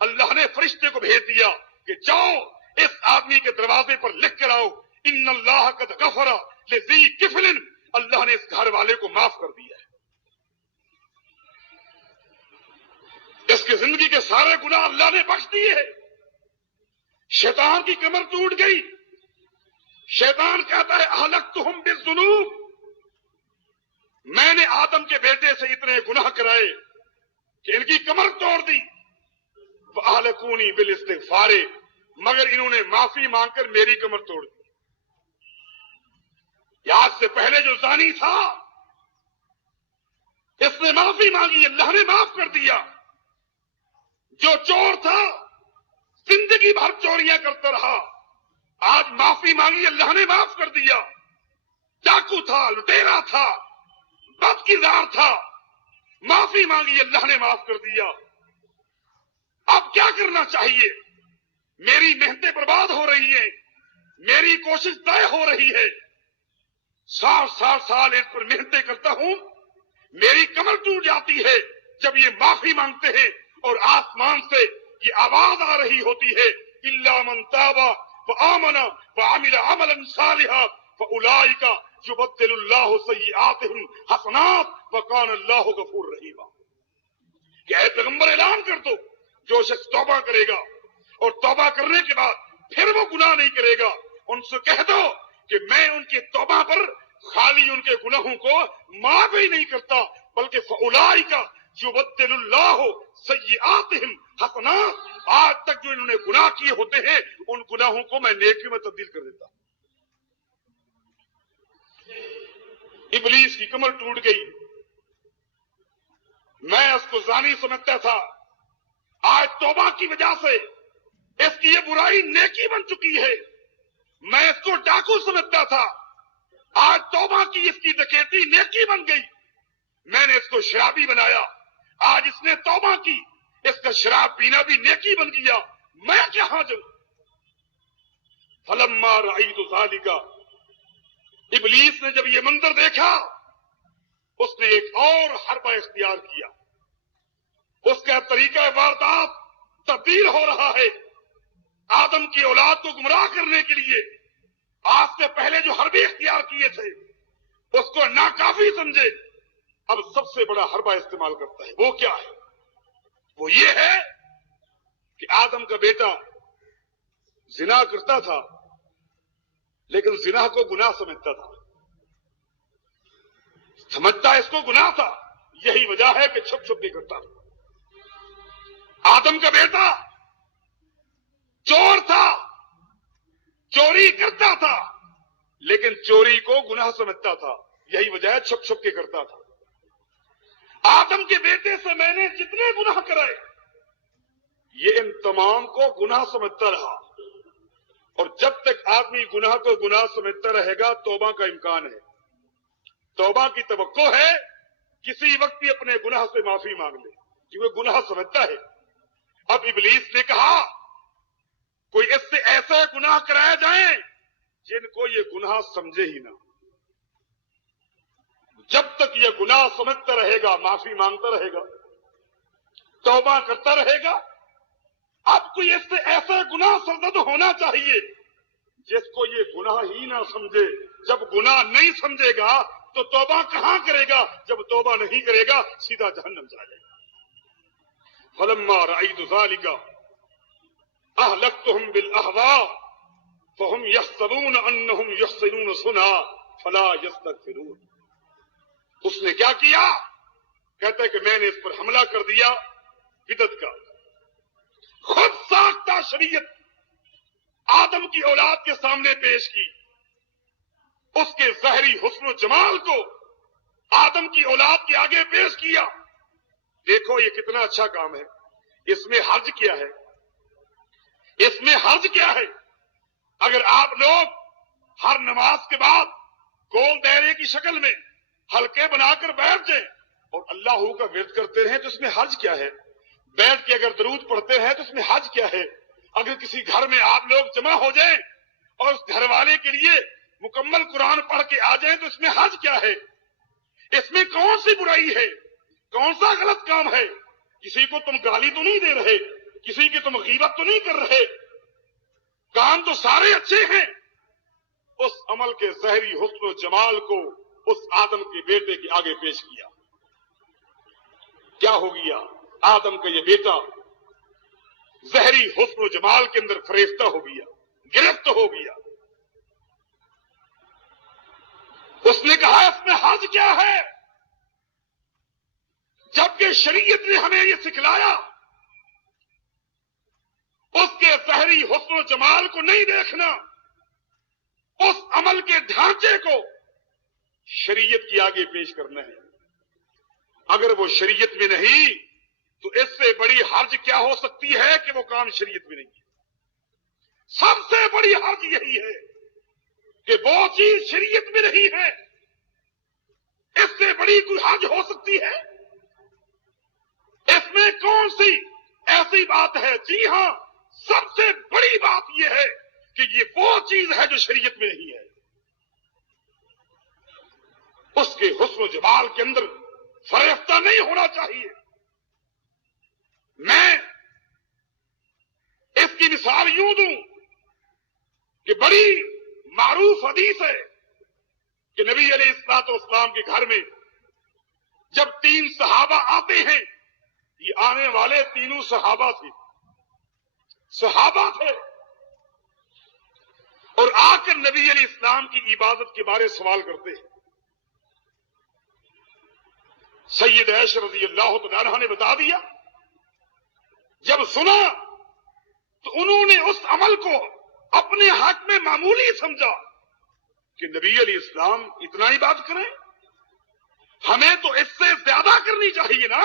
اللہ نے فرشتے کو بھیج دیا کہ جاؤ اس آدمی کے دروازے پر لکھ کر آؤ ان اللہ قد غفر لذی کفل، اللہ نے اس گھر والے کو معاف کر دیا ہے. اس کی زندگی کے سارے گناہ اللہ نے بخش دیے ہیں. شیطان کی کمر ٹوٹ گئی. شیطان کہتا ہے اہلکتہم بالذنوب، میں نے آدم کے بیٹے سے اتنے گناہ کرائے کہ ان کی کمر توڑ دی. وَأَهْلَكُونِي بِالِاسْتِغْفَارِ، مگر انہوں نے معافی مانگ کر میری کمر توڑ دی. آج سے پہلے جو زانی تھا اس نے معافی مانگی، اللہ نے معاف کر دیا. جو چور تھا زندگی بھر چوریاں کرتا رہا، آج معافی مانگی اللہ نے معاف کر دیا. ڈاکو تھا، لٹیرا تھا، بد کردار تھا، معافی مانگی اللہ نے معاف کر دیا. اب کیا کرنا چاہیے؟ میری محنتیں برباد ہو رہی ہیں، میری کوشش ضائع ہو رہی ہے، 60 اس پر محنتیں کرتا ہوں، میری کمر ٹوٹ جاتی ہے جب یہ معافی مانگتے ہیں اور آسمان سے یہ آواز آ رہی ہوتی ہے الا من تاب وآمن وعمل عملا صالحا فاولئک یبدل اللہ سیئاتہم حسنات وکان اللہ غفور رحیما، کہ اے پیغمبر اعلان کر دو جو شخص توبہ کرے گا اور توبہ کرنے کے بعد پھر وہ گناہ نہیں کرے گا، ان سے کہہ دو کہ میں ان کی توبہ پر خالی ان کے گناہوں کو معاف ہی نہیں کرتا بلکہ فاولئک یبدل اللہ سیئاتہم حسنات، آج تک جو انہوں نے گناہ کیے ہوتے ہیں ان گناہوں کو میں نیکی میں تبدیل کر دیتا۔ ابلیس کی کمر ٹوٹ گئی، میں اس کو زانی سمجھتا تھا، آج توبہ کی وجہ سے اس کی یہ برائی نیکی بن چکی ہے۔ میں اس کو ڈاکو سمجھتا تھا، آج توبہ کی اس کی ڈکیتی نیکی بن گئی۔ میں نے اس کو شرابی بنایا، آج اس نے توبہ کی، اس کا شراب پینا بھی نیکی بن گیا، میں کہاں جاؤں؟ فلما رأیت ذالک، ابلیس نے جب یہ منظر دیکھا اس نے ایک اور حربہ اختیار کیا، اس کا طریقہ واردات تبدیل ہو رہا ہے۔ آدم کی اولاد کو گمراہ کرنے کے لیے آج سے پہلے جو حربے اختیار کیے تھے اس کو ناکافی سمجھے، اب سب سے بڑا حربہ استعمال کرتا ہے۔ وہ کیا ہے؟ وہ یہ ہے کہ آدم کا بیٹا زنا کرتا تھا لیکن زنا کو گناہ سمجھتا تھا، سمجھتا اس کو گناہ تھا، یہی وجہ ہے کہ چھپ چھپ کے کرتا تھا۔ آدم کا بیٹا چور تھا، چوری کرتا تھا لیکن چوری کو گناہ سمجھتا تھا، یہی وجہ ہے چھپ چھپ کے کرتا تھا۔ آدم کے بیٹے سے میں نے جتنے گناہ کرائے یہ ان تمام کو گناہ سمجھتا رہا، اور جب تک آدمی گناہ کو گناہ سمجھتا رہے گا توبہ کا امکان ہے، توبہ کی توقع ہے، کسی وقت بھی اپنے گناہ سے معافی مانگ لے کیونکہ گناہ سمجھتا ہے۔ اب ابلیس نے کہا کوئی اس سے ایسے گناہ کرائے جائیں جن کو یہ گناہ سمجھے ہی نہ، جب تک یہ گناہ سمجھتا رہے گا معافی مانگتا رہے گا توبہ کرتا رہے گا۔ اب کوئی اس سے ایسا گناہ سرزد ہونا چاہیے جس کو یہ گناہ ہی نہ سمجھے، جب گناہ نہیں سمجھے گا تو توبہ کہاں کرے گا، جب توبہ نہیں کرے گا سیدھا جہنم جائے گا۔ فلما رأیت ذالک اہلکتہم بالاہواء فہم یحسبون انہم یحسنون صنعا فلا یستغفرون۔ اس نے کیا کیا؟ کہتا ہے کہ میں نے اس پر حملہ کر دیا بدعت کا، خود ساختہ شریعت آدم کی اولاد کے سامنے پیش کی، اس کے ظاہری حسن و جمال کو آدم کی اولاد کے آگے پیش کیا۔ دیکھو یہ کتنا اچھا کام ہے، اس میں حرج کیا ہے؟ اس میں حرج کیا ہے؟ اگر آپ لوگ ہر نماز کے بعد گول دائرے کی شکل میں حلقے بنا کر بیٹھ جائیں اور اللہ کا ورد کرتے ہیں تو اس میں حرج کیا ہے؟ بیٹھ کے اگر درود پڑھتے ہیں تو اس میں حرج کیا ہے؟ اگر کسی گھر میں آپ لوگ جمع ہو جائیں اور اس گھر والے کے لیے مکمل قرآن پڑھ کے آ جائیں تو اس میں حرج کیا ہے؟ اس میں کون سی برائی ہے؟ کون سا غلط کام ہے؟ کسی کو تم گالی تو نہیں دے رہے، کسی کی تم غیبت تو نہیں کر رہے، کام تو سارے اچھے ہیں۔ اس عمل کے ظاہری حسن و جمال کو اس آدم کے بیٹے کے آگے پیش کیا۔ کیا ہو گیا؟ آدم کا یہ بیٹا ظاہری حسن و جمال کے اندر فریفتہ ہو گیا، گرفت ہو گیا۔ اس نے کہا اس میں حرج کیا ہے؟ جبکہ شریعت نے ہمیں یہ سکھلایا اس کے ظاہری حسن و جمال کو نہیں دیکھنا، اس عمل کے ڈھانچے کو شریعت کی آگے پیش کرنا ہے۔ اگر وہ شریعت میں نہیں تو اس سے بڑی حرج کیا ہو سکتی ہے کہ وہ کام شریعت میں نہیں ہے۔ سب سے بڑی حرج یہی ہے کہ وہ چیز شریعت میں نہیں ہے، اس سے بڑی کوئی حرج ہو سکتی ہے؟ اس میں کون سی ایسی بات ہے، جی ہاں، سب سے بڑی بات یہ ہے کہ یہ وہ چیز ہے جو شریعت میں نہیں ہے. اس کے حسن و جمال کے اندر فریفتہ نہیں ہونا چاہیے. میں اس کی مثال یوں دوں کہ بڑی معروف حدیث ہے کہ نبی علیہ الصلوۃ والسلام کے گھر میں جب 3 صحابہ آتے ہیں، یہ آنے والے تینوں صحابہ تھے، اور آ کر نبی علیہ السلام کی عبادت کے بارے سوال کرتے ہیں. سید عائشہ رضی اللہ تعالی عنہا نے بتا دیا. جب سنا تو انہوں نے اس عمل کو اپنے حق میں معمولی سمجھا کہ نبی علیہ السلام اتنا ہی بات کریں، ہمیں تو اس سے زیادہ کرنی چاہیے نا،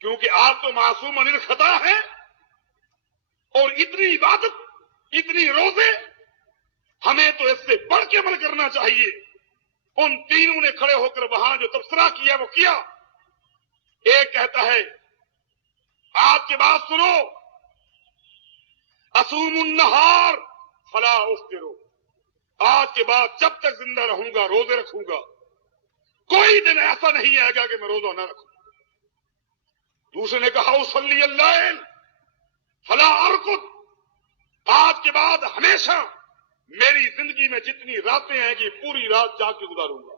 کیونکہ آپ تو معصوم عن الخطا ہے، اور اتنی عبادت، اتنی روزے، ہمیں تو اس سے بڑھ کے عمل کرنا چاہیے. ان تینوں نے کھڑے ہو کر وہاں جو تبصرہ کیا وہ کیا. ایک کہتا ہے آپ کے بات سنو، اصوم النہار فلا افطر، آج کے بعد جب تک زندہ رہوں گا روزے رکھوں گا، کوئی دن ایسا نہیں آئے گا کہ میں روزہ نہ رکھوں. دوسرے نے کہا اصلی اللیل فلا ارقد، آج کے بعد ہمیشہ میری زندگی میں جتنی راتیں آئیں گی پوری رات جاگ کے گزاروں گا.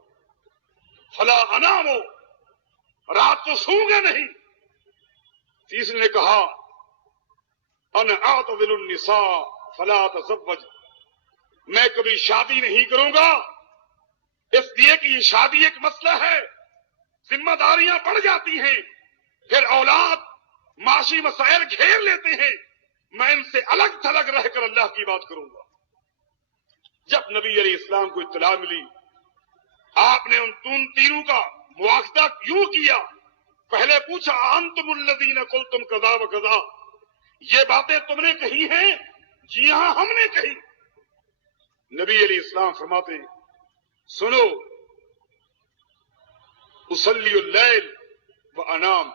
فلا انام، رات کو سوں گا نہیں. تیسرے نے کہا انا اعتزل النساء فلا اتزوج، میں کبھی شادی نہیں کروں گا، اس لیے کہ یہ شادی ایک مسئلہ ہے، ذمہ داریاں بڑھ جاتی ہیں، پھر اولاد معاشی مسائل گھیر لیتے ہیں، میں ان سے الگ تھلگ رہ کر اللہ کی بات کروں گا. جب نبی علیہ السلام کو اطلاع ملی، آپ نے ان تینوں کا مواخذہ یوں کیا. پہلے پوچھا انتم الذین قلتم کذا و کذا، یہ باتیں تم نے کہی ہیں؟ جی ہاں ہم نے کہی. نبی علیہ السلام فرماتے ہیں سنو، اصلی اللیل و انام،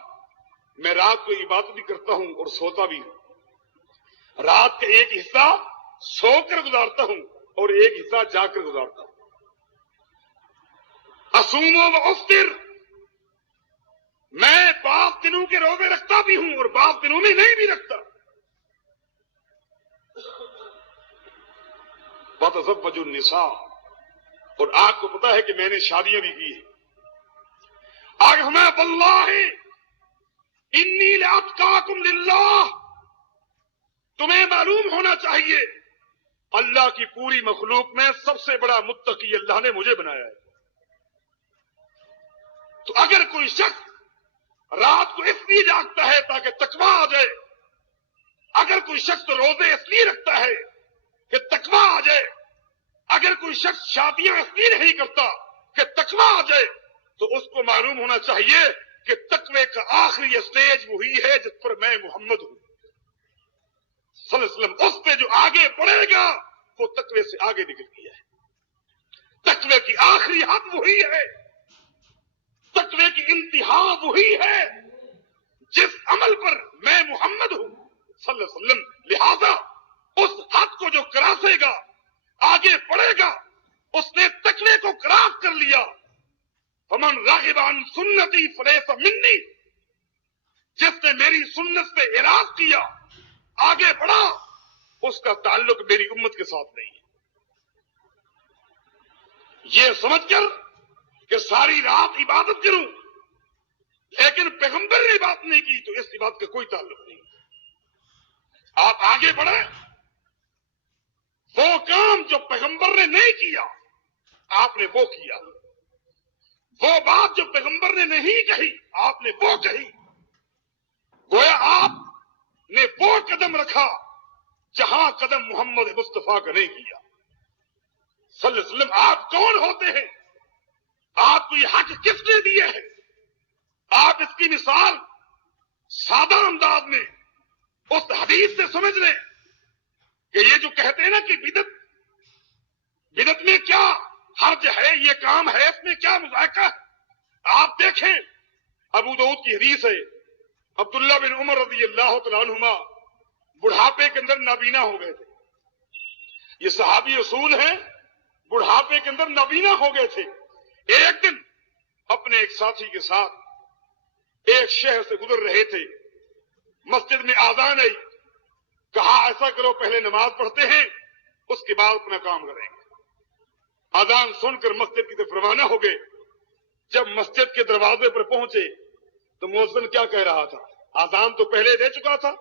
میں رات کو عبادت بھی کرتا ہوں اور سوتا بھی ہوں. رات کا ایک حصہ سو کر گزارتا ہوں اور ایک حصہ جاگ کر گزارتا ہوں. اصوم و افطر، میں بعض دنوں کے روزے رکھتا بھی ہوں اور بعض دنوں میں نہیں بھی رکھتا. بتزوج النساء، اور آپ کو پتا ہے کہ میں نے شادیاں بھی کی ہیں. آج ہمیں واللہ انی لاتقاکم للہ، تمہیں معلوم ہونا چاہیے اللہ کی پوری مخلوق میں سب سے بڑا متقی اللہ نے مجھے بنایا ہے. تو اگر کوئی شخص رات کو اس لیے جاگتا ہے تاکہ تقویٰ آ جائے، اگر کوئی شخص روزے اس لیے رکھتا ہے کہ تقویٰ آ جائے، اگر کوئی شخص شادیاں اس لیے نہیں کرتا کہ تقویٰ آ جائے، تو اس کو معلوم ہونا چاہیے کہ تقوی کا آخری اسٹیج وہی ہے جس پر میں محمد ہوں صلی اللہ علیہ وسلم. اس پہ جو آگے بڑھے گا وہ تقوی سے آگے نکل گیا ہے. تقوی کی آخری حد وہی ہے، تقوی کی انتہا وہی ہے جس عمل پر میں محمد ہوں صلی اللہ علیہ وسلم. لہذا اس حد کو جو کراسے گا، آگے بڑھے گا، اس نے تقوی کو کراس کر لیا. فمن راغب عن سنتی فلیس منی، جس نے میری سنت سے اعراض کیا، آگے بڑھا، اس کا تعلق میری امت کے ساتھ نہیں ہے. یہ سمجھ کر کہ ساری رات عبادت کروں لیکن پیغمبر نے بات نہیں کی تو اس بات کا کوئی تعلق نہیں. آپ آگے بڑھیں، وہ کام جو پیغمبر نے نہیں کیا آپ نے وہ کیا، وہ بات جو پیغمبر نے نہیں کہی آپ نے وہ کہی. گویا آپ نے وہ قدم رکھا جہاں قدم محمد مصطفیٰ کا نہیں کیا صلی اللہ علیہ وسلم. آپ کون ہوتے ہیں؟ آپ کو یہ حق کس نے دیا ہے؟ آپ اس کی مثال سادہ انداز میں اس حدیث سے سمجھ لیں کہ یہ جو کہتے ہیں نا کہ بدعت میں کیا حرج ہے، یہ کام ہے، اس میں کیا مذائقہ ہے. آپ دیکھیں ابو داؤد کی حدیث ہے، عبداللہ بن عمر رضی اللہ تعالیٰ عنہما بڑھاپے کے اندر نابینا ہو گئے تھے. یہ صحابی رسول ہیں، بڑھاپے کے اندر نابینا ہو گئے تھے. ایک دن اپنے ایک ساتھی کے ساتھ ایک شہر سے گزر رہے تھے. مسجد میں آذان آئی. کہا ایسا کرو پہلے نماز پڑھتے ہیں اس کے بعد اپنا کام کریں گے. آذان سن کر مسجد کی طرف روانہ ہو گئے. جب مسجد کے دروازے پر پہنچے تو مؤذن کیا کہہ رہا تھا؟ آذان تو پہلے دے چکا تھا.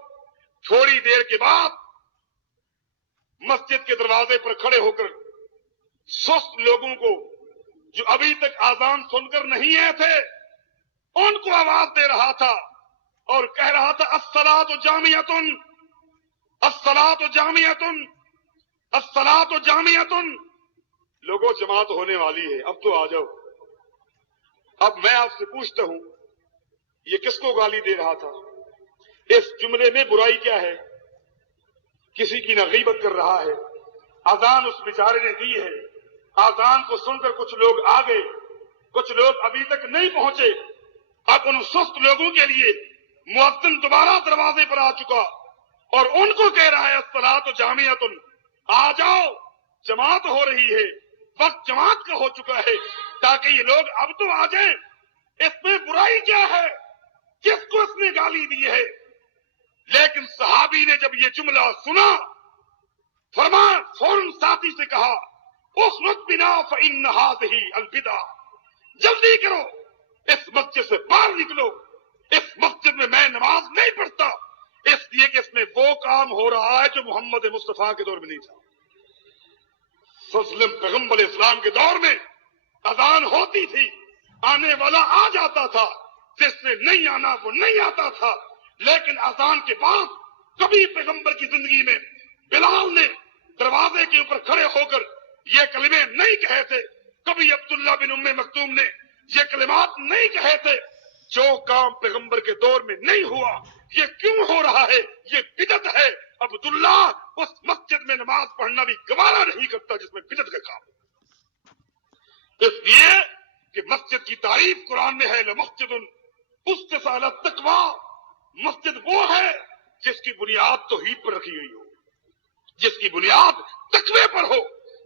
تھوڑی دیر کے بعد مسجد کے دروازے پر کھڑے ہو کر سست لوگوں کو جو ابھی تک آذان سن کر نہیں آئے تھے ان کو آواز دے رہا تھا اور کہہ رہا تھا الصلاۃ جامعۃ، الصلاۃ جامعۃ، الصلاۃ جامعۃ. لوگوں جماعت ہونے والی ہے، اب تو آ جاؤ. اب میں آپ سے پوچھتا ہوں یہ کس کو گالی دے رہا تھا؟ اس جملے میں برائی کیا ہے؟ کسی کی نہ غیبت کر رہا ہے. اذان اس بیچارے نے دی ہے. اذان کو سن کر کچھ لوگ آ گئے، کچھ لوگ ابھی تک نہیں پہنچے. اب ان سست لوگوں کے لیے مؤذن دوبارہ دروازے پر آ چکا اور ان کو کہہ رہا ہے الصلاۃ جامعۃ، آ جاؤ جماعت ہو رہی ہے، وقت جماعت کا ہو چکا ہے تاکہ یہ لوگ اب تو آ جائیں. اس میں برائی کیا ہے؟ کس کو اس نے گالی دی ہے؟ لیکن صحابی نے جب یہ جملہ سنا فرمان فوراً ساتھی سے کہا اخرج بنا فإن هذه البدع، جلدی کرو اس مسجد سے باہر نکلو. اس مسجد میں میں نماز نہیں پڑھتا اس لیے کہ اس میں وہ کام ہو رہا ہے جو محمد مصطفیٰ کے دور میں نہیں تھا. پیغمبر اسلام کے دور میں اذان ہوتی تھی، آنے والا آ جاتا تھا، جس نے نہیں آنا وہ نہیں آتا تھا. لیکن اذان کے بعد کبھی پیغمبر کی زندگی میں بلال نے دروازے کے اوپر کھڑے ہو کر یہ کلمے نہیں کہے تھے. کبھی عبداللہ بن ام مکتوم نے یہ کلمات نہیں کہے تھے. جو کام پیغمبر کے دور میں نہیں ہوا یہ کیوں ہو رہا ہے؟ یہ بدعت ہے. عبداللہ اس مسجد میں نماز پڑھنا بھی گوارا نہیں کرتا جس میں بدعت کا کام. اس لیے کہ مسجد کی تعریف قرآن میں ہے لمسجد اسست علی التقوی. مسجد وہ ہے جس کی بنیاد توحید پر رکھی ہوئی ہو، جس کی بنیاد تقوی پر ہو،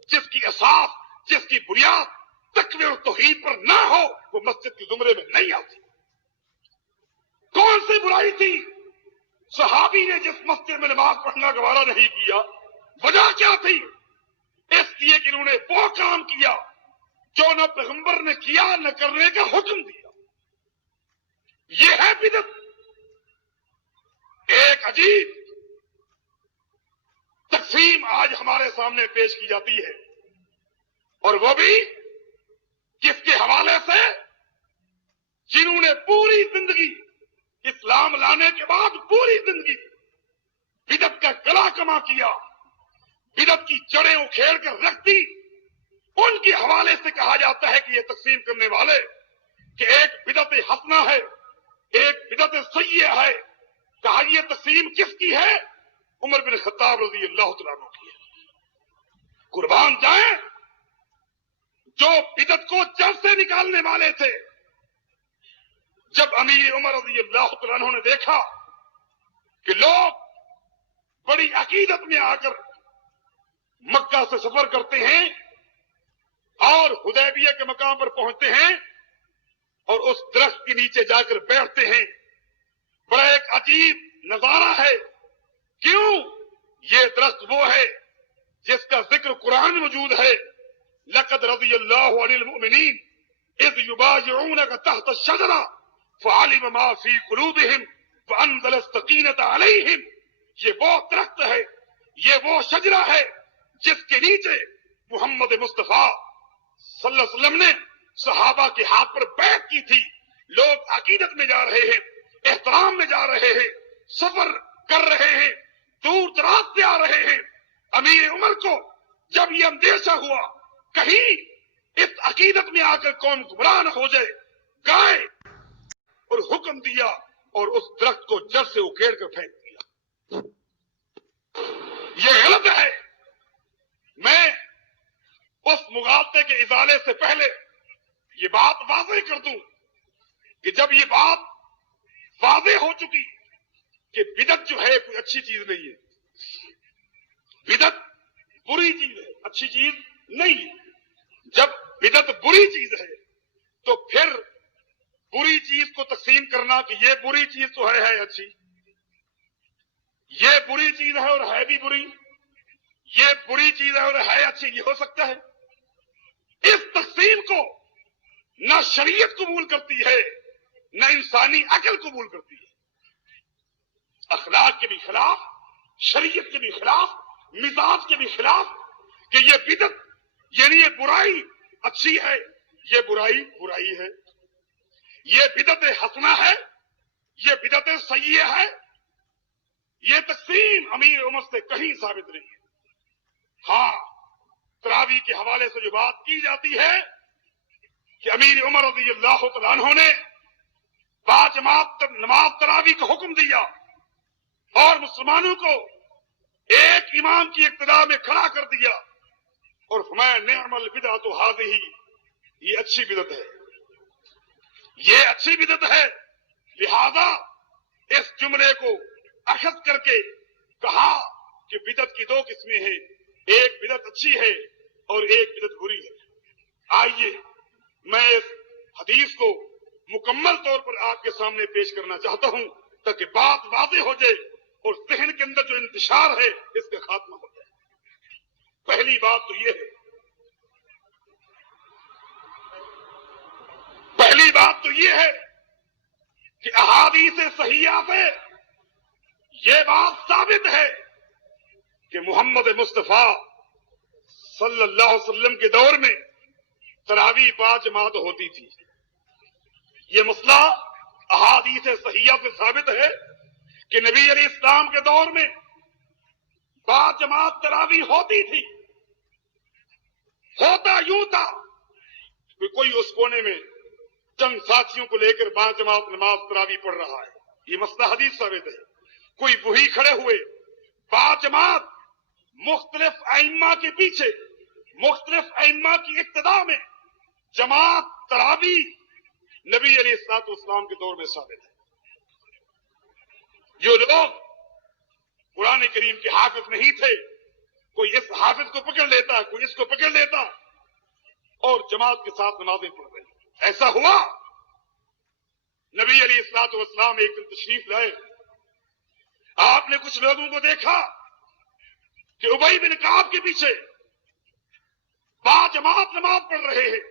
جس کی اساس، جس کی بنیاد تقوی اور توحید پر نہ ہو وہ مسجد کے زمرے میں نہیں آتی. کون سی برائی تھی؟ صحابی نے جس مسجد میں نماز پڑھنا گوارا نہیں کیا، وجہ کیا تھی؟ اس لیے کہ انہوں نے وہ کام کیا جو نہ پیغمبر نے کیا نہ کرنے کا حکم دیا. یہ ہے بدعت. ایک عجیب تقسیم آج ہمارے سامنے پیش کی جاتی ہے اور وہ بھی کس کے حوالے سے؟ جنہوں نے پوری زندگی اسلام لانے کے بعد پوری زندگی بدعت کا گلا کما کیا، بدعت کی جڑیں اکھیڑ کر رکھ دی. ان کے حوالے سے کہا جاتا ہے کہ یہ تقسیم کرنے والے کہ ایک بدعت حسنہ ہے، ایک بدعت سیئہ ہے. کہا یہ تقسیم کس کی ہے؟ عمر بن خطاب رضی اللہ تعالیٰ عنہ کی ہے. قربان جائیں جو بدعت کو جڑ سے نکالنے والے تھے. جب امیر عمر رضی اللہ تعالیٰ عنہ نے دیکھا کہ لوگ بڑی عقیدت میں آ کر مکہ سے سفر کرتے ہیں اور حدیبیہ کے مقام پر پہنچتے ہیں اور اس درخت کے نیچے جا کر بیٹھتے ہیں، بڑا ایک عجیب نظارہ ہے. کیوں؟ یہ درخت وہ ہے جس کا ذکر قرآن موجود ہے. لقد رضی اللہ عن المؤمنین اذ یبایعونک تحت الشجرہ فعلم ما فی قلوبہم فانزل السکینۃ علیہم. یہ وہ درخت ہے، یہ وہ شجرہ ہے جس کے نیچے محمد مصطفیٰ صلی اللہ علیہ وسلم نے صحابہ کے ہاتھ پر بیعت کی تھی. لوگ عقیدت میں جا رہے ہیں، احترام میں جا رہے ہیں، سفر کر رہے ہیں، دور دراز سے آ رہے ہیں. امیر عمر کو جب یہ اندیشہ ہوا کہیں اس عقیدت میں آ کر قوم گمراہ نہ ہو جائے، گائے اور حکم دیا اور اس درخت کو جڑ سے اکھیڑ کر پھینک دیا. یہ غلط ہے. میں اس مغالطے کے ازالے سے پہلے یہ بات واضح کر دوں کہ جب یہ بات واضح ہو چکی کہ بدعت جو ہے کوئی اچھی چیز نہیں ہے، بدعت بری چیز ہے، اچھی چیز نہیں ہے۔ جب بدعت بری چیز ہے تو پھر بری چیز کو تقسیم کرنا کہ یہ بری چیز تو ہے اچھی، یہ بری چیز ہے اور ہے بھی بری، یہ بری چیز ہے اور ہے اچھی، یہ ہو سکتا ہے؟ اس تقسیم کو نہ شریعت قبول کرتی ہے نہ انسانی عقل قبول کرتی ہے۔ اخلاق کے بھی خلاف، شریعت کے بھی خلاف، مزاج کے بھی خلاف کہ یہ بدعت یعنی یہ برائی اچھی ہے، یہ برائی برائی ہے، یہ بدعت حسنہ ہے، یہ بدعت سیئہ ہے، یہ تقسیم امیر عمر سے کہیں ثابت نہیں ہے۔ ہاں، تراویح کے حوالے سے جو بات کی جاتی ہے کہ امیر عمر رضی اللہ تعالیٰ عنہ نے باجماعت نماز تراویح کا حکم دیا اور مسلمانوں کو ایک امام کی اقتداء میں کھڑا کر دیا اور فرمایا نعم البدعۃ ھذہ، یہ اچھی بدعت ہے، یہ اچھی بدعت ہے۔ لہذا اس جملے کو اخذ کر کے کہا کہ بدعت کی دو قسمیں ہیں، ایک بدعت اچھی ہے اور ایک بدعت بری ہے۔ آئیے میں اس حدیث کو مکمل طور پر آپ کے سامنے پیش کرنا چاہتا ہوں تاکہ بات واضح ہو جائے اور ذہن کے اندر جو انتشار ہے اس کا خاتمہ ہو جائے۔ پہلی بات تو یہ ہے، پہلی بات تو یہ ہے کہ احادیث صحیحہ سے یہ بات ثابت ہے کہ محمد مصطفیٰ صلی اللہ علیہ وسلم کے دور میں تراویح باجماعت ہوتی تھی۔ یہ مسئلہ احادیث صحیحہ سے ثابت ہے کہ نبی علیہ السلام کے دور میں باجماعت تراویح ہوتی تھی۔ ہوتا یوں تھا کہ کوئی اس کونے میں چند ساتھیوں کو لے کر باجماعت نماز تراویح پڑھ رہا ہے، یہ مسئلہ حدیث ثابت ہے۔ کوئی بوڑھی کھڑے ہوئے باجماعت مختلف ائمہ کے پیچھے، مختلف ائمہ کی اقتداء میں جماعت تراویح نبی علیہ الصلوۃ والسلام کے دور میں ثابت ہے۔ جو لوگ قرآن کریم کے حافظ نہیں تھے، کوئی اس حافظ کو پکڑ لیتا، کوئی اس کو پکڑ لیتا اور جماعت کے ساتھ نمازیں پڑھ رہے۔ ایسا ہوا، نبی علیہ الصلوۃ والسلام ایک دن تشریف لائے، آپ نے کچھ لوگوں کو دیکھا کہ ابی بن کعب کے پیچھے باجماعت نماز پڑھ رہے ہیں۔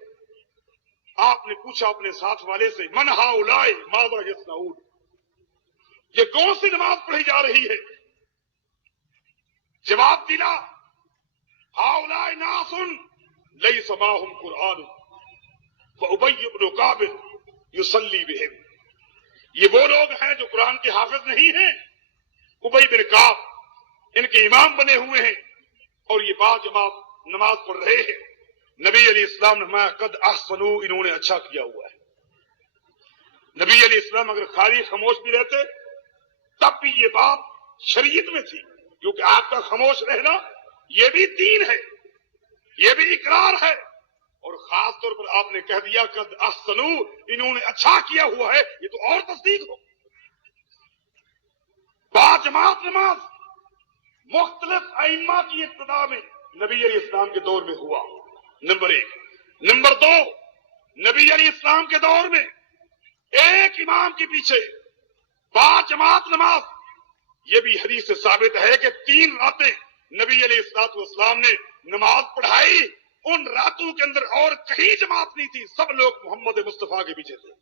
آپ نے پوچھا اپنے ساتھ والے سے من ہؤلاء ماذا یصنعون، یہ کون سی نماز پڑھی جا رہی ہے؟ جواب دلا ہؤلاء ناس لیس معهم قرآن وابی بن کعب یصلی بہم، یہ وہ لوگ ہیں جو قرآن کے حافظ نہیں ہیں، ابی بن کعب ان کے امام بنے ہوئے ہیں اور یہ باجماعت نماز پڑھ رہے ہیں۔ نبی علیہ السلام نے فرمایا قد احسنوا، انہوں نے اچھا کیا ہوا ہے۔ نبی علیہ السلام اگر خالی خاموش بھی رہتے تب بھی یہ بات شریعت میں تھی، کیونکہ آپ کا خاموش رہنا یہ بھی دین ہے، یہ بھی اقرار ہے، اور خاص طور پر آپ نے کہہ دیا قد احسنوا، انہوں نے اچھا کیا ہوا ہے، یہ تو اور تصدیق ہو۔ باجماعت نماز مختلف ائمہ کی اقتداء میں نبی علیہ السلام کے دور میں ہوا، نمبر ایک۔ نمبر دو، نبی علیہ السلام کے دور میں ایک امام کے پیچھے باجماعت نماز، یہ بھی حدیث سے ثابت ہے کہ 3 راتیں نبی علیہ الصلوۃ والسلام نے نماز پڑھائی، ان راتوں کے اندر اور کہیں جماعت نہیں تھی، سب لوگ محمد مصطفیٰ کے پیچھے تھے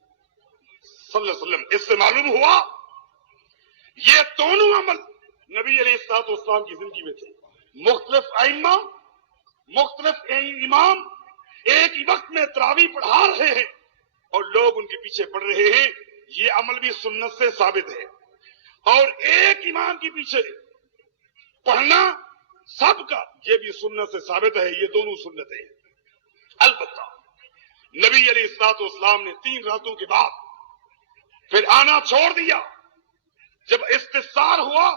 صلی اللہ علیہ وسلم۔ اس سے معلوم ہوا یہ دونوں عمل نبی علیہ الصلوۃ والسلام کی زندگی میں تھے۔ مختلف ائمہ، مختلف امام ایک ہی وقت میں تراویح پڑھا رہے ہیں اور لوگ ان کے پیچھے پڑھ رہے ہیں، یہ عمل بھی سنت سے ثابت ہے۔ اور ایک امام کے پیچھے پڑھنا سب کا، یہ بھی سنت سے ثابت ہے، یہ دونوں سنتیں ہیں۔ البتہ نبی علیہ الصلوۃ والسلام نے 3 راتوں کے بعد پھر آنا چھوڑ دیا۔ جب استفسار ہوا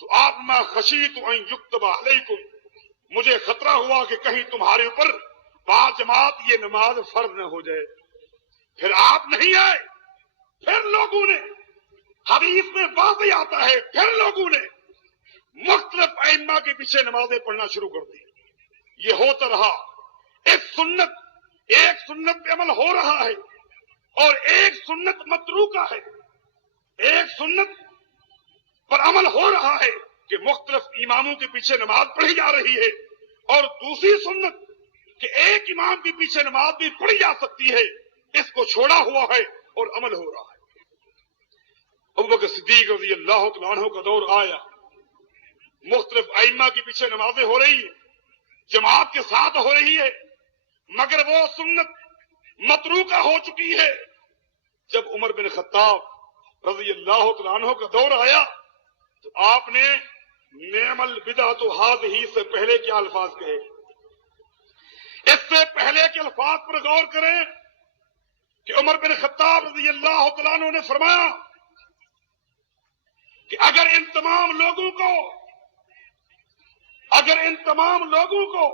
تو آپ میں خشیت ان یکتب علیکم، مجھے خطرہ ہوا کہ کہیں تمہارے اوپر باجماعت یہ نماز فرض نہ ہو جائے۔ پھر آپ نہیں آئے، پھر لوگوں نے حدیث میں واضح آتا ہے پھر لوگوں نے مختلف ائمہ کے پیچھے نمازیں پڑھنا شروع کر دی. یہ ہوتا رہا. ایک سنت پہ عمل ہو رہا ہے اور ایک سنت متروکہ ہے. ایک سنت پر عمل ہو رہا ہے کہ مختلف اماموں کے پیچھے نماز پڑھی جا رہی ہے اور دوسری سنت کہ ایک امام کے پیچھے نماز بھی پڑھی جا سکتی ہے. اس کو چھوڑا ہوا ہے اور عمل ہو رہا ہے. ابوبکر صدیق رضی اللہ تعالیٰ عنہ کا دور آیا. مختلف ائمہ کے پیچھے نمازیں ہو رہی ہیں, جماعت کے ساتھ ہو رہی ہے, مگر وہ سنت متروکہ ہو چکی ہے. جب عمر بن خطاب رضی اللہ تعالیٰ عنہ کا دور آیا تو آپ نے نعم البدعۃ ہذہ سے پہلے کیا الفاظ کہے؟ اس سے پہلے کے الفاظ پر غور کریں کہ عمر بن خطاب رضی اللہ تعالیٰ عنہ نے فرمایا کہ اگر ان تمام لوگوں کو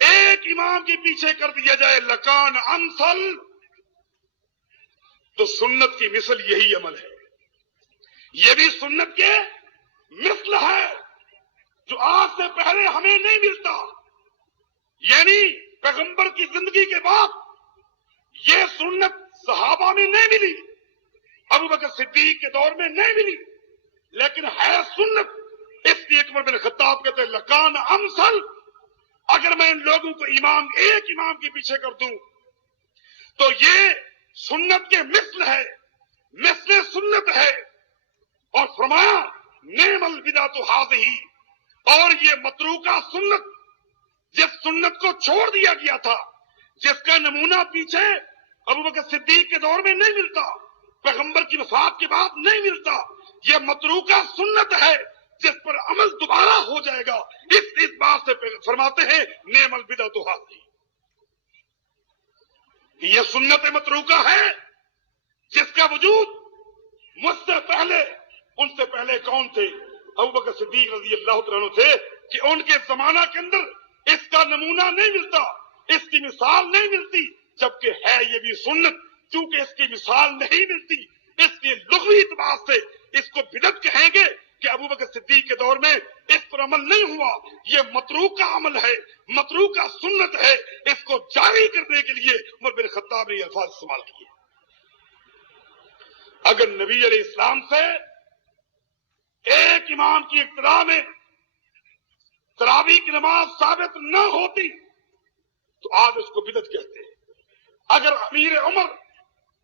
ایک امام کے پیچھے کر دیا جائے لکان امثل, تو سنت کی مثل یہی عمل ہے. یہ بھی سنت کے مثل ہے جو آج سے پہلے ہمیں نہیں ملتا. یعنی پیغمبر کی زندگی کے بعد یہ سنت صحابہ میں نہیں ملی, ابوبکر صدیق کے دور میں نہیں ملی, لیکن ہے سنت. اس لیے عمر بن خطاب کہتے ہیں لکان امثل, اگر میں ان لوگوں کو ایک امام کے پیچھے کر دوں تو یہ سنت کے مثل ہے, مثل سنت ہے. اور فرمایا نعم البدعۃ ہذہ, اور یہ متروکہ سنت, جس سنت کو چھوڑ دیا گیا تھا, جس کا نمونہ پیچھے ابوبکر صدیق کے دور میں نہیں ملتا, پیغمبر کی وفات کے بعد نہیں ملتا, یہ متروکہ سنت ہے جس پر عمل دوبارہ ہو جائے گا. اس بات سے فرماتے ہیں نعم البدعۃ ہذہ. یہ سنت متروکہ ہے جس کا وجود مجھ سے پہلے, ان سے پہلے کون تھے؟ ابوبکر صدیق رضی اللہ تعالیٰ عنہ تھے کہ ان کے زمانہ کے اندر اس کا نمونہ نہیں ملتا, اس کی مثال نہیں ملتی, جبکہ ہے یہ بھی سنت. چونکہ اس کی مثال نہیں ملتی, اس لیے لغوی اعتبار سے اس کو بدعت کہیں گے کہ ابوبکر صدیق کے دور میں اس پر عمل نہیں ہوا. یہ متروکہ عمل ہے, متروکہ سنت ہے. اس کو جاری کرنے کے لیے عمر بن خطاب نے یہ الفاظ استعمال کیے. اگر نبی علیہ السلام سے ایک امام کی اقتداء میں تراویح کی نماز ثابت نہ ہوتی تو آج اس کو بدعت کہتے ہیں. اگر امیر عمر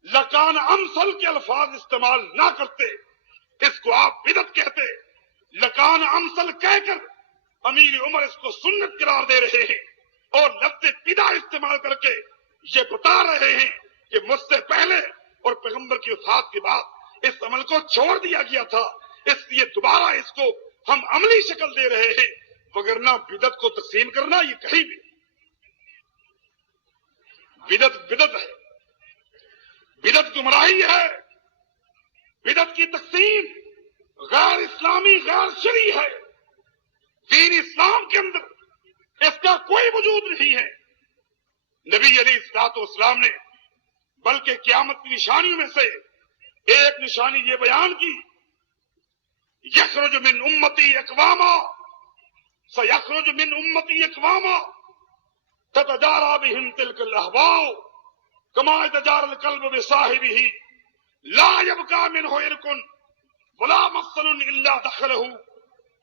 لکان امثل کے الفاظ استعمال نہ کرتے, اس کو آپ بدعت کہتے. لکان امثل کہہ کر امیر عمر اس کو سنت قرار دے رہے ہیں اور لفظ بدعت استعمال کر کے یہ بتا رہے ہیں کہ مجھ سے پہلے اور پیغمبر کی وفات کے بعد اس عمل کو چھوڑ دیا گیا تھا, اس لیے دوبارہ اس کو ہم عملی شکل دے رہے ہیں. وگرنہ بدعت کو تقسیم کرنا یہ کہیں بھی بدعت ہے, بدعت گمراہی ہے. بدعت کی تقسیم غیر اسلامی, غیر شرعی ہے. دین اسلام کے اندر اس کا کوئی وجود نہیں ہے. نبی علیہ الصلوۃ والسلام نے بلکہ قیامت کی نشانیوں میں سے ایک نشانی یہ بیان کی, یخرج من امتی اقواما سیخرج من امتی اقواما تتجاری بہم تلک الاہواء کما یتجاری الکلب بصاحبہ لا یبقی منہ عرق ولا مفصل الا دخلہ.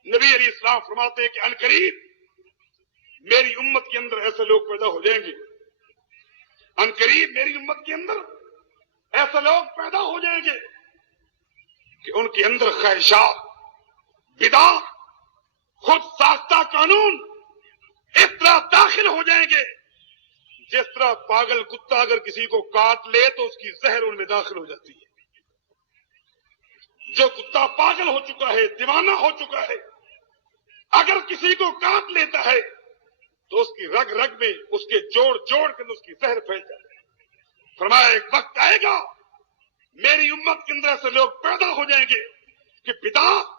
نبی علیہ السلام فرماتے ہیں کہ عنقریب میری امت کے اندر ایسے لوگ پیدا ہو جائیں گے, عنقریب میری امت کے اندر ایسے لوگ پیدا ہو جائیں گے کہ ان کے اندر خواہشات, بدعات, خود ساختہ قانون اس طرح داخل ہو جائیں گے جس طرح پاگل کتا اگر کسی کو کاٹ لے تو اس کی زہر ان میں داخل ہو جاتی ہے. جو کتا پاگل ہو چکا ہے, دیوانہ ہو چکا ہے, اگر کسی کو کاٹ لیتا ہے تو اس کی رگ رگ میں, اس کے جوڑ جوڑ کے اس کی زہر پھیل جاتی ہے. فرمایا ایک وقت آئے گا میری امت کے اندر ایسے لوگ پیدا ہو جائیں گے کہ بدعت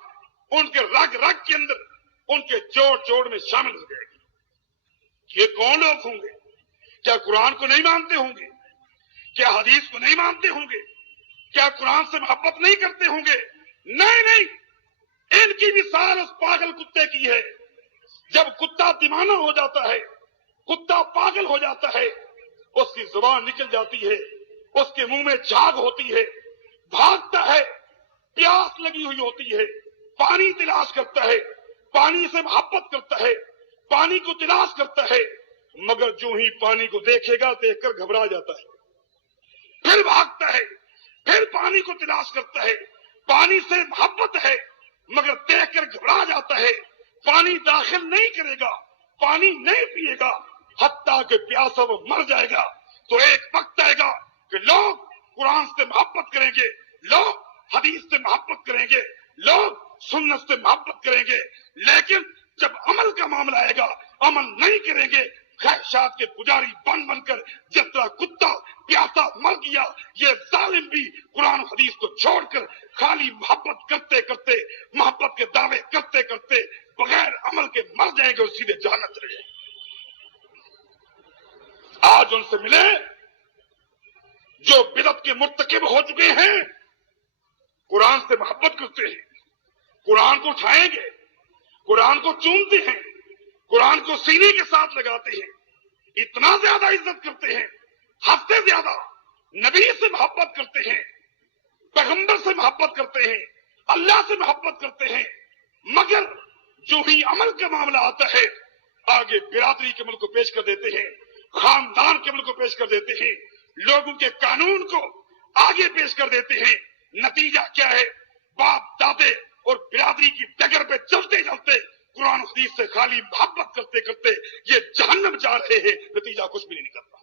ان کے رگ رگ کے اندر, ان کے جوڑ جوڑ میں شامل ہو جائے گی. یہ کون لوگ ہوں گے؟ کیا قرآن کو نہیں مانتے ہوں گے؟ کیا حدیث کو نہیں مانتے ہوں گے؟ کیا قرآن سے محبت نہیں کرتے ہوں گے؟ نہیں نہیں، ان کی مثال اس پاگل کتے کی ہے۔ جب کتا دیوانہ ہو جاتا ہے، کتا پاگل ہو جاتا ہے، اس کی زبان نکل جاتی ہے، اس کے منہ میں جھاگ ہوتی ہے، بھاگتا ہے، پیاس لگی ہوئی ہوتی ہے، پانی تلاش کرتا ہے، پانی سے محبت کرتا ہے، پانی کو تلاش کرتا ہے، مگر جو ہی پانی کو دیکھے گا دیکھ کر گھبرا جاتا ہے، پھر بھاگتا ہے، پھر پانی کو تلاش کرتا ہے، پانی سے محبت ہے مگر دیکھ کر گھبرا جاتا ہے، پانی داخل نہیں کرے گا، پانی نہیں پیے گا، حتیٰ کہ پیاسا وہ مر جائے گا۔ تو ایک وقت آئے گا کہ لوگ قرآن سے محبت کریں گے، لوگ حدیث سے محبت کریں گے، لوگ سنت سے محبت کریں گے، لیکن جب عمل کا معاملہ آئے گا عمل نہیں کریں گے، خواہشات کے پجاری بن بن کر جس طرح کتا پیاسا مر گیا، یہ ظالم بھی قرآن حدیث کو چھوڑ کر خالی محبت کرتے کرتے، محبت کے دعوے کرتے کرتے بغیر عمل کے مر جائیں گے اور سیدھے جہنم چلے جائیں گے۔ آج ان سے ملے جو بدعت کے مرتکب ہو چکے ہیں، قرآن سے محبت کرتے ہیں، قرآن کو اٹھائیں گے، قرآن کو چومتے ہیں، قرآن کو سینے کے ساتھ لگاتے ہیں، اتنا زیادہ عزت کرتے ہیں، حد سے زیادہ نبی سے محبت کرتے ہیں، پیغمبر سے محبت کرتے ہیں، اللہ سے محبت کرتے ہیں، مگر جو ہی عمل کا معاملہ آتا ہے آگے برادری کے عمل کو پیش کر دیتے ہیں، خاندان کے عمل کو پیش کر دیتے ہیں، لوگوں کے قانون کو آگے پیش کر دیتے ہیں۔ نتیجہ کیا ہے؟ باپ دادے اور برادری کی ڈگر پہ چلتے چلتے قرآن حدیث سے خالی محبت کرتے کرتے یہ جہنم جا رہے ہیں، نتیجہ کچھ بھی نہیں نکلتا۔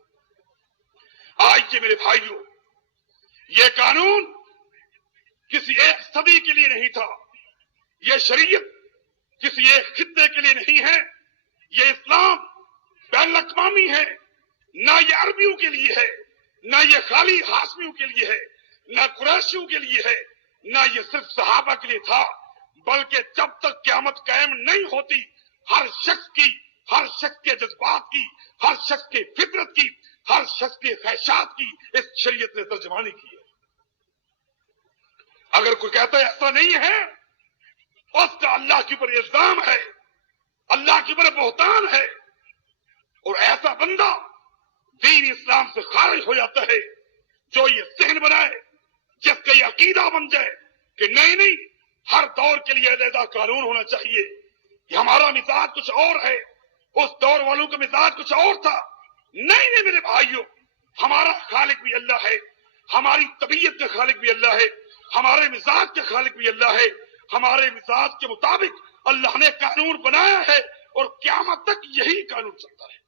آج یہ میرے بھائیوں، یہ قانون کسی ایک صدی کے لیے نہیں تھا، یہ شریعت کسی ایک خطے کے لیے نہیں ہے، یہ اسلام بین الاقوامی ہے، نہ یہ عربیوں کے لیے ہے، نہ یہ خالی ہاشمیوں کے لیے ہے، نہ قریشیوں کے لیے ہے، نہ یہ صرف صحابہ کے لیے تھا، بلکہ جب تک قیامت قائم نہیں ہوتی ہر شخص کی، ہر شخص کے جذبات کی، ہر شخص کے فطرت کی، ہر شخص کے خواہشات کی اس شریعت نے ترجمانی کی ہے۔ اگر کوئی کہتا ہے ایسا نہیں ہے، اس کا اللہ کے اوپر الزام ہے، اللہ کے اوپر بہتان ہے، اور ایسا بندہ دین اسلام سے خارج ہو جاتا ہے جو یہ ذہن بنائے، جس کا یہ عقیدہ بن جائے کہ نہیں نہیں ہر دور کے لیے علیحدہ قانون ہونا چاہیے، یہ ہمارا مزاج کچھ اور ہے، اس دور والوں کا مزاج کچھ اور تھا۔ نہیں نہیں میرے بھائیوں، ہمارا خالق بھی اللہ ہے، ہماری طبیعت کا خالق بھی اللہ ہے، ہمارے مزاج کا خالق بھی اللہ ہے، ہمارے مزاج کے مطابق اللہ نے قانون بنایا ہے اور قیامت تک یہی قانون چلتا ہے۔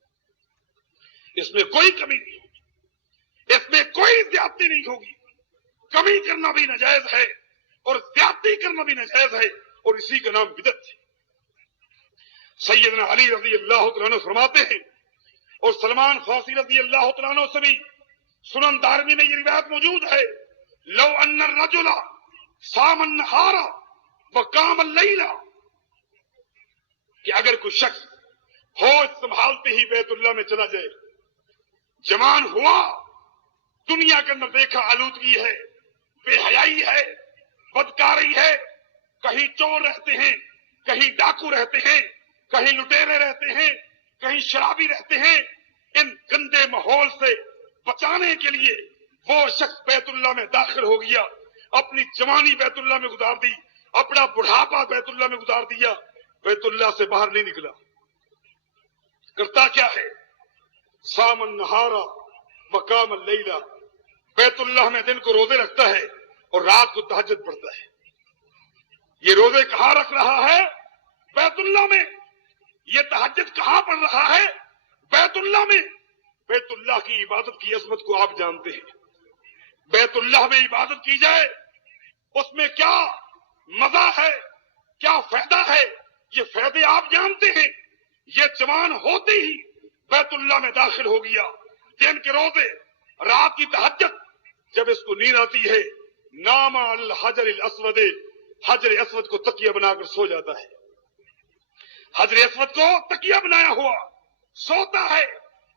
اس میں کوئی کمی نہیں ہوگی، اس میں کوئی زیادتی نہیں ہوگی، کمی کرنا بھی ناجائز ہے اور زیادتی کرنا بھی ناجائز ہے، اور اسی کا نام بدعت ہے۔ سیدنا علی رضی اللہ تعالیٰ عنہ فرماتے ہیں، اور سلمان فارسی رضی اللہ تعالیٰ عنہ سے بھی سنن دارمی میں یہ روایت موجود ہے، لو ان الرجل صام النہار وقام اللیل، کہ اگر کوئی شخص ہوش سنبھالتے ہی بیت اللہ میں چلا جائے، جوان ہوا، دنیا کے اندر دیکھا آلودگی ہے، بے حیائی ہے، بدکاری ہے، کہیں چور رہتے ہیں، کہیں ڈاکو رہتے ہیں، کہیں لٹیرے رہتے ہیں، کہیں شرابی رہتے ہیں، ان گندے ماحول سے بچانے کے لیے وہ شخص بیت اللہ میں داخل ہو گیا، اپنی جوانی بیت اللہ میں گزار دی، اپنا بڑھاپا بیت اللہ میں گزار دیا، بیت اللہ سے باہر نہیں نکلا، کرتا کیا ہے؟ صام النہار وقام اللیل، بیت اللہ میں دن کو روزے رکھتا ہے اور رات کو تہجد پڑھتا ہے۔ یہ روزے کہاں رکھ رہا ہے؟ بیت اللہ میں۔ یہ تہجد کہاں پڑھ رہا ہے؟ بیت اللہ میں۔ بیت اللہ کی عبادت کی عظمت کو آپ جانتے ہیں، بیت اللہ میں عبادت کی جائے اس میں کیا مزہ ہے، کیا فائدہ ہے، یہ فائدے آپ جانتے ہیں۔ یہ جوان ہوتے ہی بیت اللہ میں داخل ہو گیا، دن کے روزے، رات کی تہجد، جب اس کو نیند آتی ہے نام الحجر الاسود، حجر اسود کو تکیہ بنا کر سو جاتا ہے، حجر اسود کو تکیہ بنایا ہوا سوتا ہے،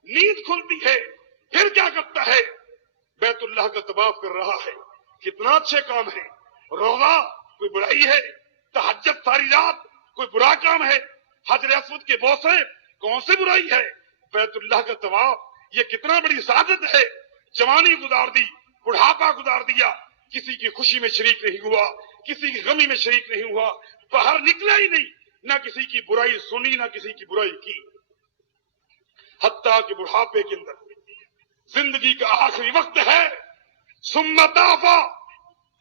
نیند کھلتی ہے، پھر کیا کرتا ہے؟ بیت اللہ کا طواف کر رہا ہے، کتنا اچھے کام ہے. روزہ کوئی برائی ہے؟ تہجد ساری رات کوئی برا کام ہے؟ حجر اسود کے بوسے کون سی برائی ہے؟ بیت اللہ کا طواف یہ کتنا بڑی سعادت ہے. جوانی گزار دی، بڑھاپا گزار دیا، کسی کی خوشی میں شریک نہیں ہوا، کسی کی غمی میں شریک نہیں ہوا، باہر نکلا ہی نہیں، نہ کسی کی برائی سنی نہ کسی کی برائی کی. حتیٰ کہ بڑھاپے کے اندر زندگی کا آخری وقت ہے، ثم طاف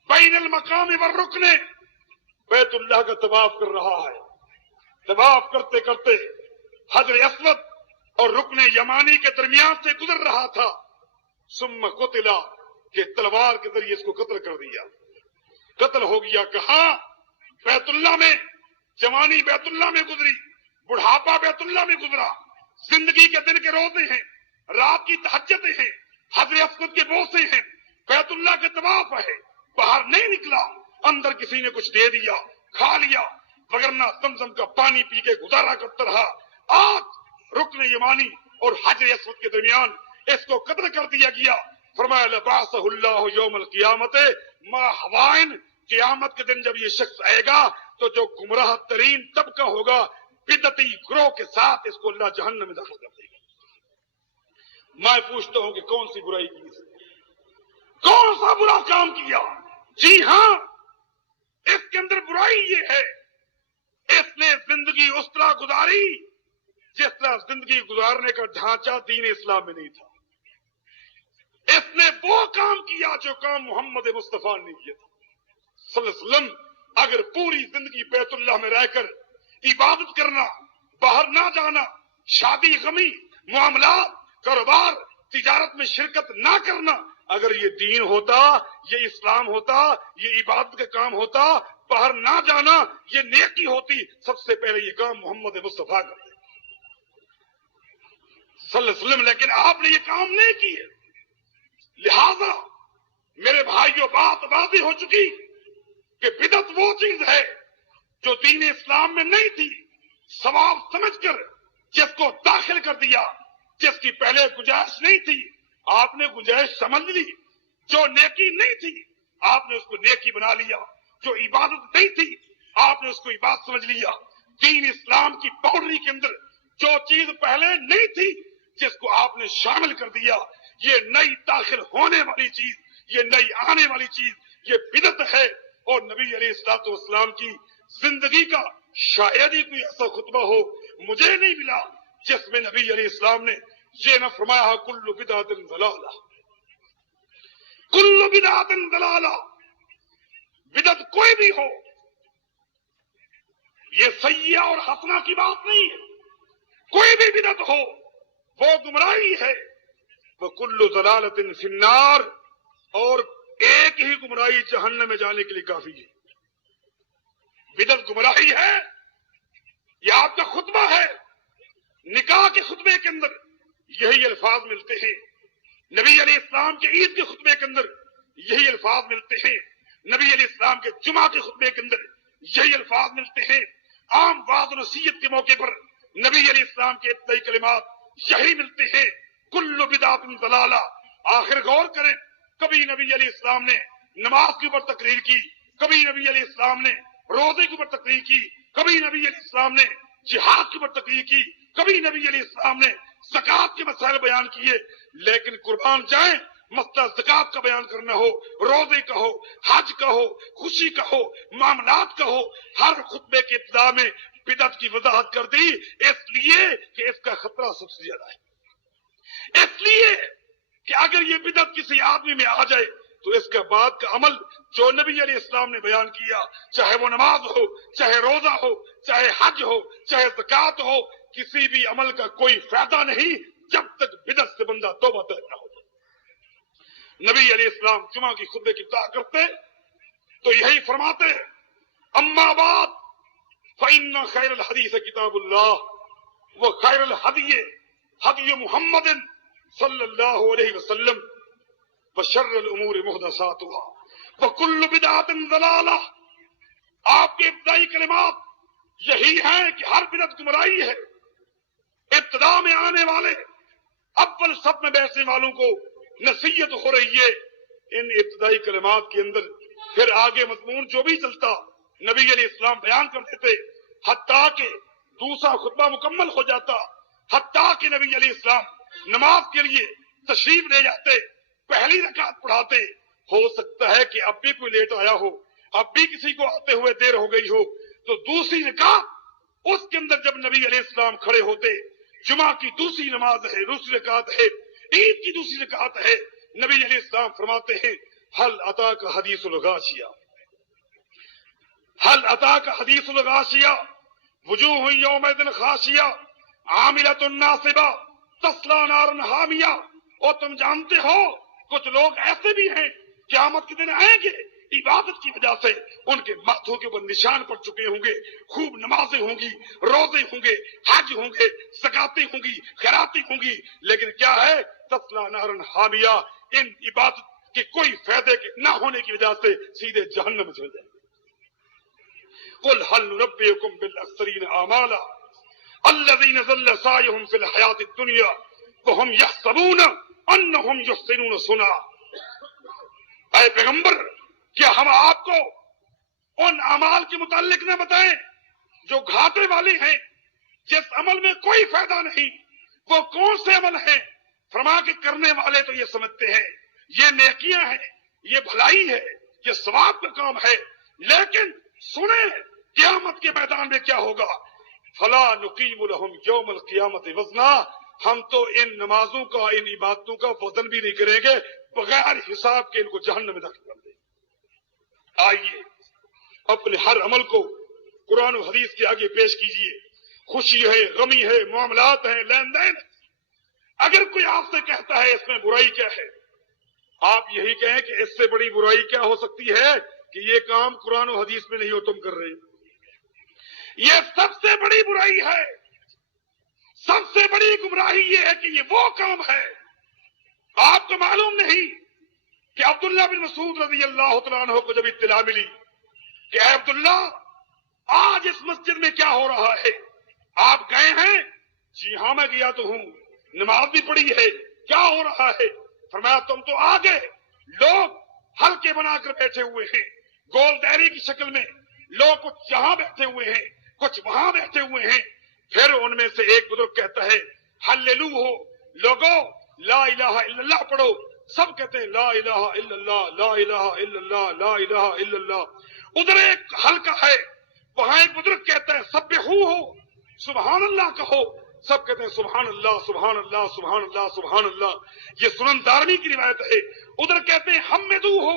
بین المقام والرکن، بیت اللہ کا طواف کر رہا ہے. طواف کرتے کرتے حجر اسود اور رکن یمانی کے درمیان سے گزر رہا تھا. ثم قتل، کہ تلوار کے ذریعے اس کو قتل کر دیا. قتل ہو گیا کہاں؟ بیت اللہ میں. جوانی بیت اللہ میں گزری، بڑھاپا بیت اللہ میں گزرا. زندگی کے دن کے روزے ہیں، رات کی تہجدیں ہیں، حجر اسود کے بوسے ہیں، بیت اللہ کے طواف ہے. باہر نہیں نکلا، اندر کسی نے کچھ دے دیا، کھا لیا، وگرنہ زمزم کا پانی پی کے گزارا کرتا رہا. آج رکن یمانی اور حجر اسود کے درمیان اس کو قتل کر دیا گیا. فرمایا لبعثہ اللہ یوم القیامت ما ہوائن، قیامت کے دن جب یہ شخص آئے گا تو جو گمراہ ترین طبقہ ہوگا بدعتی گروہ کے ساتھ اس کو اللہ جہنم میں داخل کر دے گا. میں پوچھتا ہوں کہ کون سی برائی کی، کون سا برا کام کیا؟ جی ہاں، اس کے اندر برائی یہ ہے، اس نے زندگی اس طرح گزاری جس طرح زندگی گزارنے کا ڈھانچہ دین اسلام میں نہیں تھا. اس نے وہ کام کیا جو کام محمد مصطفیٰ نے کیا تھا صلی اللہ علیہ وسلم. اگر پوری زندگی بیت اللہ میں رہ کر عبادت کرنا، باہر نہ جانا، شادی غمی، معاملات، کاروبار، تجارت میں شرکت نہ کرنا، اگر یہ دین ہوتا، یہ اسلام ہوتا، یہ عبادت کا کام ہوتا، باہر نہ جانا یہ نیکی ہوتی، سب سے پہلے یہ کام محمد مصطفیٰ کرتے صلی اللہ علیہ وسلم. لیکن آپ نے یہ کام نہیں کیے. لہذا میرے بھائیوں بات واضح ہو چکی کہ بدعت وہ چیز ہے جو دین اسلام میں نہیں تھی، ثواب سمجھ کر جس کو داخل کر دیا، جس کی پہلے گنجائش نہیں تھی آپ نے گنجائش سمجھ لی، جو نیکی نہیں تھی آپ نے اس کو نیکی بنا لیا، جو عبادت نہیں تھی آپ نے اس کو عبادت سمجھ لیا. دین اسلام کی باؤنڈری کے اندر جو چیز پہلے نہیں تھی جس کو آپ نے شامل کر دیا، یہ نئی داخل ہونے والی چیز، یہ نئی آنے والی چیز، یہ بدعت ہے. اور نبی علیہ الصلوۃ والسلام کی زندگی کا شاید ہی کوئی ایسا خطبہ ہو مجھے نہیں ملا جس میں نبی علیہ السلام نے یہ نہ فرمایا کل بدعت ضلالہ، کل بدعت ضلالہ. بدعت کوئی بھی ہو، یہ سیئہ اور حسنہ کی بات نہیں ہے، کوئی بھی بدعت ہو وہ گمراہی ہے. وَكُلُّ ضَلَالَةٍ فِي النَّارِ، اور ایک ہی گمراہی جہنم میں جانے کے لیے کافی ہے. بدعت گمراہی ہے. یہ آپ کا خطبہ ہے، نکاح کے خطبے کے اندر یہی الفاظ ملتے ہیں، نبی علیہ السلام کے عید کے خطبے کے اندر یہی الفاظ ملتے ہیں، نبی علیہ السلام کے جمعہ کے خطبے کے اندر یہی الفاظ ملتے ہیں، عام وعظ و نصیحت کے موقع پر نبی علیہ السلام کے ابتدائی کلمات یہی ملتے ہیں، کل بدعت ضلالہ. آخر غور کریں، کبھی نبی علیہ السلام نے نماز کے اوپر تقریر کی، کبھی نبی علیہ السلام نے روزے کے اوپر تقریر کی، کبھی نبی علیہ السلام نے جہاد کے اوپر تقریر کی، کبھی نبی علیہ السلام نے زکات کے مسائل بیان کیے. لیکن قربان جائیں، مسئلہ زکات کا بیان کرنا ہو، روزے کا ہو، حج کا ہو، خوشی کا ہو، معاملات کا ہو، ہر خطبے کی ابتدا میں بدعت کی وضاحت کر دی، اس لیے کہ اس کا خطرہ سب سے زیادہ ہے. اس لیے کہ اگر یہ بدعت کسی آدمی میں آ جائے تو اس کے بعد کا عمل جو نبی علیہ السلام نے بیان کیا، چاہے وہ نماز ہو، چاہے روزہ ہو، چاہے حج ہو، چاہے زکات ہو، کسی بھی عمل کا کوئی فائدہ نہیں جب تک بدعت سے بندہ توبہ طلب نہ ہو. نبی علیہ السلام جمعہ کی خطبے کی ابتدا کرتے تو یہی فرماتے، اما بعد فإن خیر الحدیث کتاب اللہ وخیر الہدی ہدی محمد صلی اللہ علیہ وسلم وشر الامور محدثاتها وکل بدعۃ ضلالہ. آپ کے ابتدائی کلمات یہی ہیں کہ ہر بدعت گمراہی ہے. ابتدا میں آنے والے اول صف میں بیٹھنے والوں کو نصیحت ہو رہی ہے ان ابتدائی کلمات کے اندر پھر آگے مضمون جو بھی چلتا نبی علیہ السلام بیان کرتے تھے، حتیٰ کہ دوسرا خطبہ مکمل ہو جاتا، حتیٰ کہ نبی علیہ السلام نماز کے لیے تشریف لے جاتے، پہلی رکعت پڑھاتے، ہو سکتا ہے کہ اب بھی کوئی لیٹ آیا ہو، اب بھی کسی کو آتے ہوئے دیر ہو گئی ہو، تو دوسری رکعت اس کے اندر جب نبی علیہ السلام کھڑے ہوتے، جمعہ کی دوسری نماز ہے، دوسری رکعت ہے، عید کی دوسری رکعت ہے، نبی علیہ السلام فرماتے ہیں حل اتاک حدیث الغاشیہ، حل اتاک حدیث الغاشیہ وجوہ یومئذ خاشیہ عاملۃ ناصبہ تصلی نارا حامیہ۔ اور تم جانتے ہو کچھ لوگ ایسے بھی ہیں قیامت کے دن آئیں گے، عبادت کی وجہ سے ان کے ماتھوں کے اوپر نشان پڑ چکے ہوں گے، خوب نمازیں ہوں گی، روزے ہوں گے، حج ہوں گے، زکاتیں ہوں گی، خیراتیں ہوں گی، لیکن کیا ہے تصلی نارا حامیہ، ان عبادت کے کوئی فائدے کے نہ ہونے کی وجہ سے سیدھے جہنم میں چل جائیں گے۔ قل هل ننبئكم بالاخسرین اعمالا الذین ضل سعیهم فی الحیاۃ الدنیا وهم یحسبون انهم یحسنون صنعا۔ اے پیغمبر، کیا ہم آپ کو ان اعمال کے متعلق نہ بتائیں جو گھاٹے والے ہیں، جس عمل میں کوئی فائدہ نہیں؟ وہ کون سے عمل ہیں؟ فرما کے کرنے والے تو یہ سمجھتے ہیں یہ نیکیاں ہیں، یہ بھلائی ہے، یہ ثواب کا کام ہے، لیکن سنیں قیامت کے میدان میں کیا ہوگا۔ فلا نقیم لہم یوم القیامت وزنا، ہم تو ان نمازوں کا، ان عبادتوں کا وزن بھی نہیں کریں گے، بغیر حساب کے ان کو جہنم میں داخل کر دیں گے۔ آئیے اپنے ہر عمل کو قرآن و حدیث کے آگے پیش کیجئے، خوشی ہے، غمی ہے، معاملات ہیں، لین دین ہے۔ اگر کوئی آپ سے کہتا ہے اس میں برائی کیا ہے، آپ یہی کہیں کہ اس سے بڑی برائی کیا ہو سکتی ہے کہ یہ کام قرآن و حدیث میں نہیں ہو تم کر رہے۔ یہ سب سے بڑی برائی ہے، سب سے بڑی گمراہی یہ ہے کہ یہ وہ کام ہے۔ آپ کو معلوم نہیں کہ عبداللہ بن مسعود رضی اللہ تعالیٰ عنہ کو جب اطلاع ملی کہ اے عبداللہ آج اس مسجد میں کیا ہو رہا ہے، آپ گئے ہیں؟ جی ہاں میں گیا تو ہوں، نماز بھی پڑھی ہے، کیا ہو رہا ہے؟ فرمایا تم تو آ گئے، لوگ حلقے بنا کر بیٹھے ہوئے ہیں، گول دائرے کی شکل میں، لوگ کچھ یہاں بیٹھے ہوئے ہیں، کچھ وہاں بیٹھے ہوئے ہیں۔ پھر ان میں سے ایک بزرگ کہتا ہے ہللو ہو، لوگو لا الہ الا اللہ پڑھو۔ سب کہتے ہیں لا الہ الا اللہ، لا الہ الا اللہ، لا الہ الا اللہ۔ ادھر ایک حلقہ ہے، وہاں ایک بزرگ کہتا ہے سبحو ہو، سبحان اللہ کہو۔ سب کہتے ہیں سبحان اللہ، سبحان اللہ، سبحان اللہ، سبحان اللہ۔ یہ سنن دارمی کی روایت ہے۔ ادھر کہتے ہیں حمدو ہو،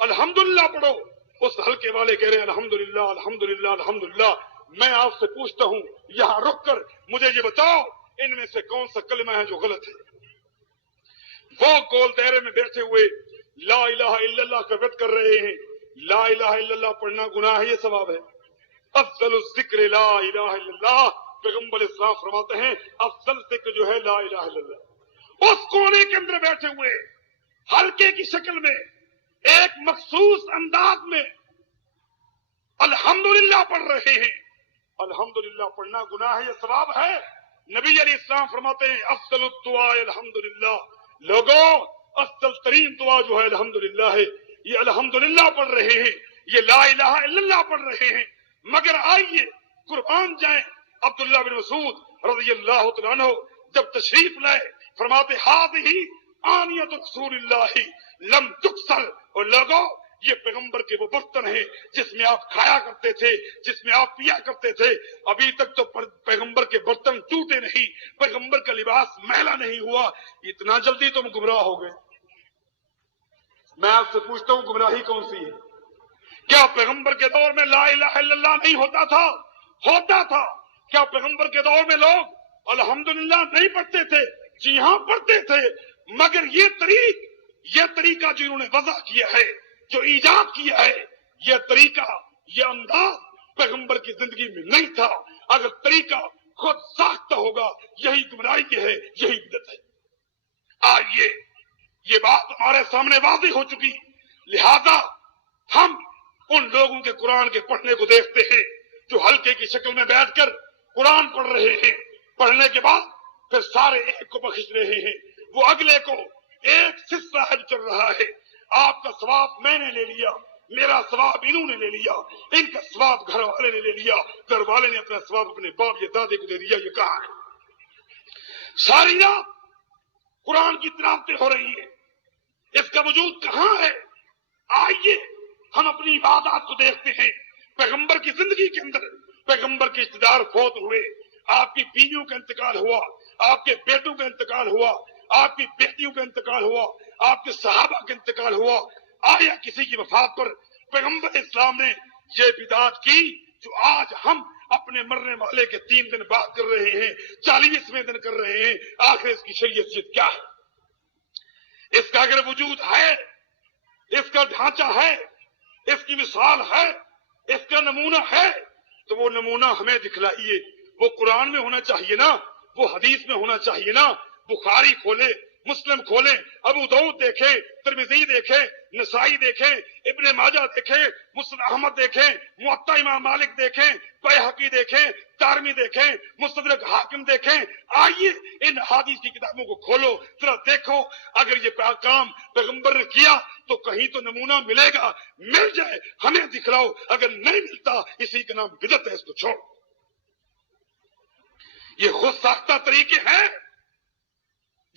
الحمدللہ پڑھو۔ اس حلقے والے کہہ رہے ہیں الحمدللہ، الحمدللہ، الحمدللہ۔ میں آپ سے پوچھتا ہوں یہاں رک کر مجھے یہ بتاؤ ان میں سے کون سا کلمہ ہے جو غلط ہے؟ وہ گول دائرے میں بیٹھے ہوئے لا الہ الا اللہ کا ورد کر رہے ہیں۔ لا الہ الا اللہ پڑھنا گناہ ہے، یہ ثواب ہے۔ افضل الذکر لا الہ الا اللہ، پیغمبر اسلام فرماتے ہیں افضل ذکر جو ہے لا الہ الا اللہ۔ اس کونے کے اندر بیٹھے ہوئے حلقے کی شکل میں ایک مخصوص انداز میں الحمدللہ پڑھ رہے ہیں۔ الحمدللہ پڑھنا گناہ ہے، یہ ثواب ہے۔ نبی علیہ السلام فرماتے ہیں افضل الدعاء الحمدللہ، لوگوں افضل ترین دعا جو ہے الحمدللہ ہے۔ یہ الحمدللہ پڑھ رہے ہیں، یہ لا الہ الا اللہ پڑھ رہے ہیں، مگر آئیے قربان جائیں عبداللہ بن مسعود رضی اللہ تعالیٰ عنہ جب تشریف لائے فرماتے ہذہ آنیۃ رسول اللہ لم تکسر، اور لوگوں یہ پیغمبر کے وہ برتن ہیں جس میں آپ کھایا کرتے تھے، جس میں آپ پیا کرتے تھے۔ ابھی تک تو پیغمبر کے برتن ٹوٹے نہیں، پیغمبر کا لباس میلا نہیں ہوا، اتنا جلدی تم گمراہ ہو گئے۔ میں آپ سے پوچھتا ہوں گمراہی کون سی ہے؟ کیا پیغمبر کے دور میں لا الہ الا اللہ نہیں ہوتا تھا؟ ہوتا تھا۔ کیا پیغمبر کے دور میں لوگ الحمدللہ نہیں پڑھتے تھے؟ جی ہاں پڑھتے تھے، مگر یہ طریقہ جو انہوں نے وضع کیا ہے، جو ایجاد کیا ہے، یہ طریقہ، یہ انداز پیغمبر کی زندگی میں نہیں تھا۔ اگر طریقہ خود ساختہ ہوگا یہی گمراہی ہے، یہی بدعت ہے۔ آئیے یہ بات ہمارے سامنے واضح ہو چکی، لہذا ہم ان لوگوں کے قرآن کے پڑھنے کو دیکھتے ہیں جو حلقے کی شکل میں بیٹھ کر قرآن پڑھ رہے ہیں، پڑھنے کے بعد پھر سارے ایک کو بخش رہے ہیں، وہ اگلے کو ایک سلسلہ ہے چل رہا ہے۔ آپ کا ثواب میں نے لے لیا، میرا ثواب انہوں نے لے لیا، ان کا ثواب گھر والے نے لے لیا، گھر والے نے اپنا ثواب اپنے باپ یا دادے کو دے دیا. یہ کہاں ہے؟ ساری رات قرآن کی تلاوتیں ہو رہی ہیں، اس کا وجود کہاں ہے؟ آئیے ہم اپنی عبادات کو دیکھتے ہیں. پیغمبر کی زندگی کے اندر پیغمبر کے رشتے دار فوت ہوئے، آپ کی بیویوں کا انتقال ہوا، آپ کے بیٹوں کا انتقال ہوا، آپ کی بیٹیوں کا انتقال ہوا، آپ کے صحابہ کا انتقال ہوا. آیا کسی کی وفات پر پیغمبر اسلام نے یہ بدعت کی جو آج ہم اپنے مرنے والے کے 3 دن بعد کر رہے ہیں، 40ویں دن کر رہے ہیں؟ آخر اس کی شریعت کیا ہے؟ اس کا اگر وجود ہے، اس کا ڈھانچہ ہے، اس کی مثال ہے، اس کا نمونہ ہے، تو وہ نمونہ ہمیں دکھلائیے. وہ قرآن میں ہونا چاہیے نا، وہ حدیث میں ہونا چاہیے نا. بخاری کھولے، مسلم کھولیں، ابو داؤد دیکھیں، ترمذی دیکھیں، نسائی دیکھیں، ابن ماجہ دیکھیں، مسند احمد دیکھیں، موطا امام مالک دیکھیں، بیہقی دیکھیں، دارمی دیکھیں، مستدرک حاکم دیکھیں. آئیے ان حدیث کی کتابوں کو کھولو، ذرا دیکھو اگر یہ کام پیغمبر نے کیا تو کہیں تو نمونہ ملے گا. مل جائے ہمیں دکھلاؤ، اگر نہیں ملتا اسی کا نام بدعت ہے، اس کو چھوڑ. یہ خود ساختہ طریقے ہیں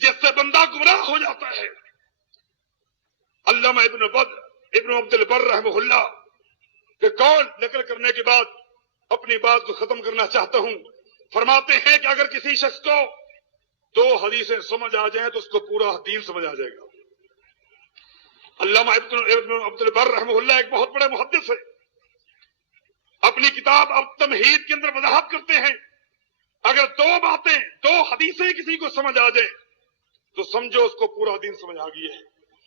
جس سے بندہ گمراہ ہو جاتا ہے. علامہ ابن عبد البر رحمہ اللہ کے قول نقل کرنے کے بعد اپنی بات کو ختم کرنا چاہتا ہوں. فرماتے ہیں کہ اگر کسی شخص کو 2 حدیثیں سمجھ آ جائیں تو اس کو پورا دین سمجھ آ جائے گا. علامہ ابن عبد البر رحمہ اللہ ایک بہت بڑے محدث ہے. اپنی کتاب التمہید کے اندر وضاحت کرتے ہیں اگر 2 حدیثیں کسی کو سمجھ آ جائیں تو سمجھو اس کو پورا دین سمجھ آ گیا ہے.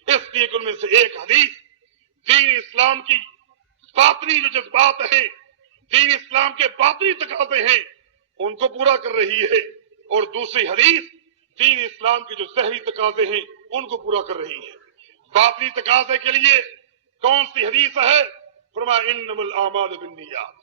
اس لیے ان میں سے ایک حدیث دین اسلام کی باطنی جو جذبات ہیں، دین اسلام کے باطنی تقاضے ہیں، ان کو پورا کر رہی ہے، اور دوسری حدیث دین اسلام کے جو ظاہری تقاضے ہیں ان کو پورا کر رہی ہے. باطنی تقاضے کے لیے کون سی حدیث ہے؟ فرمایا انما الاعمال بالنیات.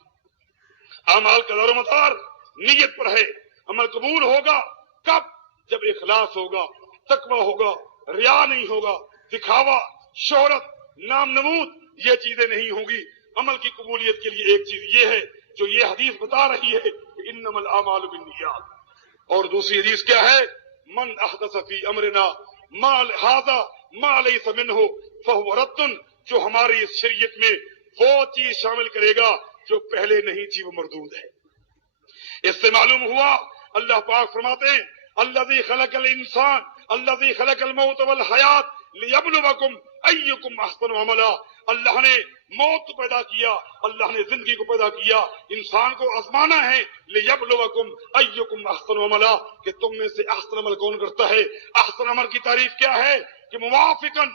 اعمال کا دار و مدار نیت پر ہے. عمل قبول ہوگا کب؟ جب اخلاص ہوگا، تقوی ہوگا، ریا نہیں ہوگا، دکھاوا، شہرت، نام نمود یہ چیزیں نہیں ہوں گی. عمل کی قبولیت کے لیے ایک چیز یہ ہے جو یہ حدیث بتا رہی ہے کہ انما الاعمال بالنیات. اور دوسری حدیث کیا ہے؟ من احدث فی امرنا ما هذا ما ليس منه فهو رد. جو ہماری اس شریعت میں وہ چیز شامل کرے گا جو پہلے نہیں تھی وہ مردود ہے. اس سے معلوم ہوا اللہ پاک فرماتے ہیں الذی خلق الانسان الذی خلق الموت والحیات لیبلوکم ایکم احسن عملا. اللہ نے موت کو پیدا کیا، اللہ نے زندگی کو پیدا کیا، انسان کو آزمانا ہے. لیبلوکم ایکم احسن عملا، کہ تم میں سے احسن عمل کون کرتا ہے. احسن عمل کی تعریف کیا ہے؟ کہ موافقاً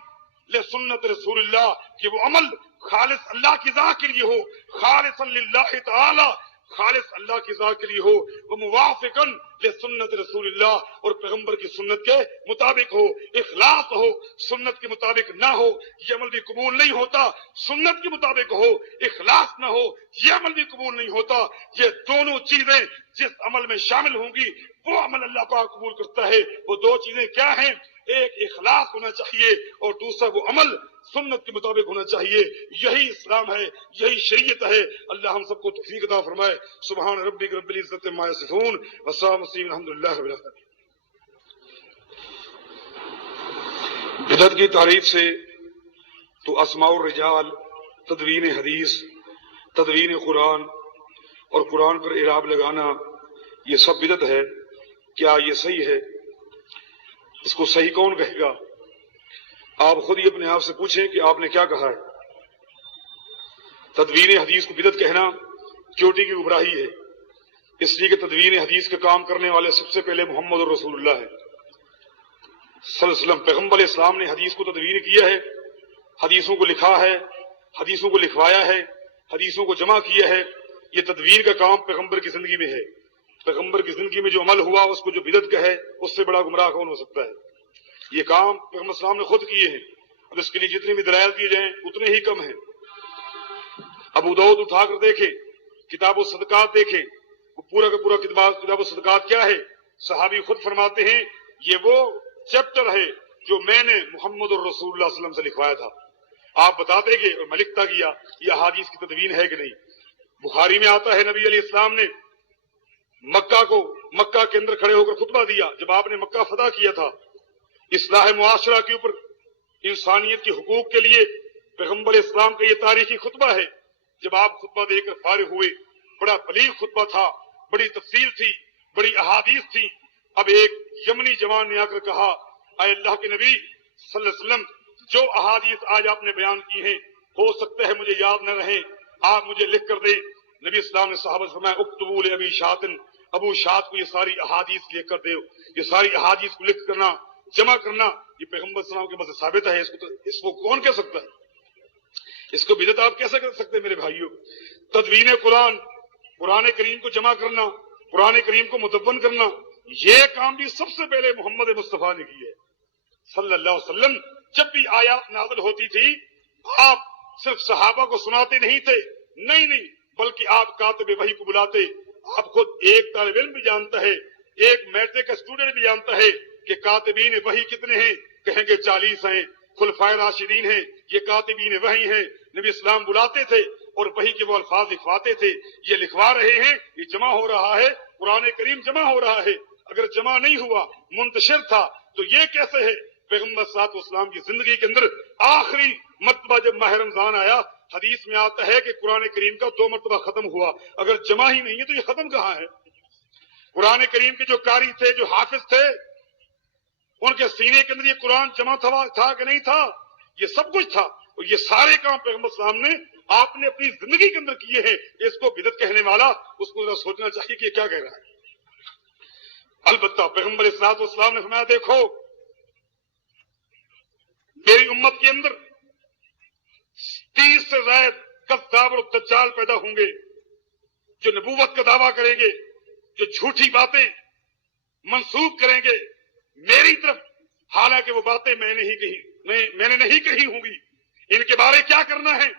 لسنت رسول اللہ، کہ وہ عمل خالص اللہ کی ذات کے لیے ہو، خالصا للہ تعالی، خالص اللہ کی ذات کے لیے ہو. وہ موافقاً لسنت رسول اللہ، اور پیغمبر کی سنت کے مطابق ہو. اخلاص ہو، سنت کے مطابق نہ ہو یہ عمل بھی قبول نہیں ہوتا. سنت کے مطابق ہو، اخلاص نہ ہو یہ عمل بھی قبول نہیں ہوتا. یہ دونوں چیزیں جس عمل میں شامل ہوں گی وہ عمل اللہ پاک قبول کرتا ہے. وہ 2 چیزیں کیا ہیں؟ ایک اخلاص ہونا چاہیے اور دوسرا وہ عمل سنت کے مطابق ہونا چاہیے. یہی اسلام ہے، یہی شریعت ہے. اللہ ہم سب کو توفیق عطا فرمائے. سبحان ربک رب العزت عما یصفون وسلام الحمدللہ رب العالمین. بدعت کی تعریف سے تو اسماء الرجال، تدوین حدیث، تدوین قرآن اور قرآن پر اعراب لگانا یہ سب بدعت ہے. کیا یہ صحیح ہے؟ اس کو صحیح کون کہے گا؟ آپ خود ہی اپنے آپ سے پوچھیں کہ آپ نے کیا کہا ہے. تدوین حدیث کو بدعت کہنا چوٹی کی گمراہی ہے، اس لیے کہ تدوین حدیث کا کام کرنے والے سب سے پہلے محمد رسول اللہ ہے صلی اللہ علیہ وسلم. پیغمبر اسلام نے حدیث کو تدوین کیا ہے، حدیثوں کو لکھا ہے، حدیثوں کو لکھوایا ہے، حدیثوں کو جمع کیا ہے. یہ تدوین کا کام پیغمبر کی زندگی میں ہے. پیغمبر کی زندگی میں جو عمل ہوا اس کو جو بدعت کہے اس سے بڑا گمراہ کون ہو سکتا ہے؟ یہ کام پیغمبر اسلام نے خود کیے ہیں، اور اس کے لیے جتنی بھی دلائل دی جائیں اتنے ہی کم ہیں. ابو داؤد اٹھا کر دیکھے، کتاب الصدقات دیکھے، وہ پورا کا پورا کتاب الصدقات کیا ہے؟ صحابی خود فرماتے ہیں یہ وہ چیپٹر ہے جو میں نے محمد الرسول اللہ صلی اللہ علیہ وسلم سے لکھوایا تھا. آپ بتاتے گئے اور میں لکھتا گیا یہ احادیث کی تدوین ہے کہ نہیں. بخاری میں آتا ہے نبی علیہ السلام نے مکہ کے اندر کھڑے ہو کر خطبہ دیا جب آپ نے مکہ فتح کیا تھا. اصلاح معاشرہ کے اوپر انسانیت کے حقوق کے لیے پیغمبر اسلام کا یہ تاریخی خطبہ ہے. جب آپ خطبہ دے کر فارغ ہوئے، بڑا بلیغ خطبہ تھا، بڑی تفصیل تھی، بڑی احادیث تھی. اب ایک یمنی جوان نے آ کر کہا اے اللہ کے نبی صلی اللہ علیہ وسلم، جو احادیث آج آپ نے بیان کی ہیں ہو سکتا ہے مجھے یاد نہ رہیں، آپ مجھے لکھ کر دیں. نبی اسلام نے صحابہ سے فرمایا اکتبوا لابی شاطن، ابو شاط کو یہ ساری احادیث لکھ کر دو. یہ ساری احادیث کو لکھ کرنا، جمع کرنا، یہ پیغمبر صلی اللہ علیہ وسلم کے مذہب ثابت ہے. اس کو کون کہہ سکتا ہے؟ اس کو بدعت آپ کیسے کر سکتے ہیں میرے بھائیوں؟ تدوین قرآن کریم کو جمع کرنا، قرآن کریم کو مدون کرنا، یہ کام بھی سب سے پہلے محمد مصطفیٰ نے کی ہے صلی اللہ علیہ وسلم. جب بھی آیات نازل ہوتی تھی آپ صرف صحابہ کو سناتے نہیں تھے، نہیں بلکہ آپ کاتب وحی کو بلاتے. آپ خود ایک طالب علم بھی جانتا ہے، ایک میٹرک کا اسٹوڈنٹ بھی جانتا ہے کہ کاتبین وحی کتنے ہیں، کہیں گے 40 ہیں. خلفائے راشدین ہیں، یہ کاتبین وحی ہیں. نبی اسلام بلاتے تھے اور وحی کے وہ الفاظ لکھواتے تھے. یہ لکھوا رہے ہیں، یہ جمع ہو رہا ہے، قرآن کریم جمع ہو رہا ہے. اگر جمع نہیں ہوا، منتشر تھا، تو یہ کیسے ہے؟ پیغمبر صلی اللہ علیہ وسلم کی زندگی کے اندر آخری مرتبہ جب ماہ رمضان آیا، حدیث میں آتا ہے کہ قرآن کریم کا 2 مرتبہ ختم ہوا. اگر جمع ہی نہیں ہے تو یہ ختم کہاں ہے؟ قرآن کریم کے جو قاری تھے، جو حافظ تھے، ان کے سینے کے اندر یہ قرآن جمع تھا کہ نہیں تھا؟ یہ سب کچھ تھا. اور یہ سارے کام پیغمبر صلی اللہ علیہ وسلم نے آپ نے اپنی زندگی کے اندر کیے ہیں. اس کو بدعت کہنے والا اس کو ذرا سوچنا چاہیے کہ یہ کیا کہہ رہا ہے. البتہ پیغمبر صلی اللہ علیہ وسلم نے فرمایا دیکھو میری امت کے اندر 30 سے زائد کذاب اور دجال پیدا ہوں گے جو نبوت کا دعویٰ کریں گے، جو جھوٹی باتیں منسوب کریں گے میری طرف، حالانکہ وہ باتیں میں نے نہیں کہی ہوں گی. ان کے بارے کیا کرنا ہے؟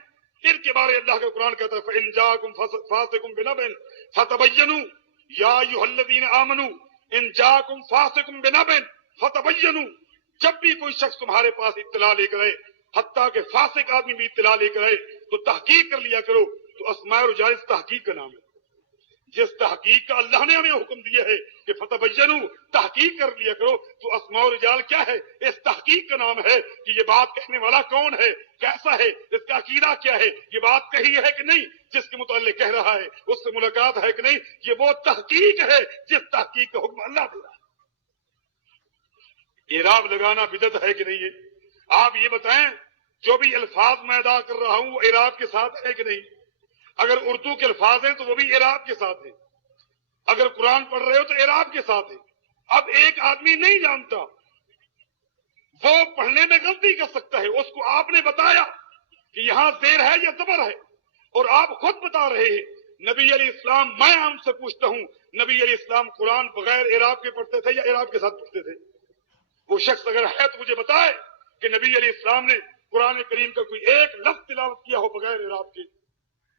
ان کے بارے اللہ کا قرآن کہتا ہے فَإِن جَاءَكُمْ فَاسِقٌ بِنَبَإٍ فَتَبَيَّنُوا يَا أَيُّهَا الَّذِينَ آمَنُوا إِن جَاءَكُمْ فَاسِقٌ بِنَبَإٍ فَتَبَيَّنُوا. جب بھی کوئی شخص تمہارے پاس اطلاع لے کر آئے، حتیٰ کہ فاسق آدمی بھی اطلاع لے کر آئے، تو تحقیق کر لیا کرو. تو اسماء الرجال اس تحقیق کا نام ہے. جس تحقیق کا اللہ نے ہمیں حکم دیا ہے کہ فتبینوا، تحقیق کر لیا کرو، تو اسماء الرجال کیا ہے؟ اس تحقیق کا نام ہے کہ یہ بات کہنے والا کون ہے، کیسا ہے، اس کا عقیدہ کیا ہے، یہ بات کہی ہے کہ نہیں، جس کے متعلق کہہ رہا ہے اس سے ملاقات ہے کہ نہیں. یہ وہ تحقیق ہے جس تحقیق کا حکم اللہ دے رہا ہے. اعراب لگانا بدعت ہے کہ نہیں ہے؟ آپ یہ بتائیں جو بھی الفاظ میں ادا کر رہا ہوں وہ اعراب کے ساتھ ہے کہ نہیں؟ اگر اردو کے الفاظ ہیں تو وہ بھی اعراب کے ساتھ ہیں، اگر قرآن پڑھ رہے ہو تو اعراب کے ساتھ ہے. اب ایک آدمی نہیں جانتا، وہ پڑھنے میں غلطی کر سکتا ہے، اس کو آپ نے بتایا کہ یہاں زیر ہے یا زبر ہے، اور آپ خود بتا رہے ہیں. نبی علیہ السلام، میں آپ سے پوچھتا ہوں، نبی علیہ السلام قرآن بغیر اعراب کے پڑھتے تھے یا اعراب کے ساتھ پڑھتے تھے؟ وہ شخص اگر ہے تو مجھے بتائے کہ نبی علیہ السلام نے قرآن کریم کا کوئی ایک لفظ تلاوت کیا ہو بغیر اعراب کے.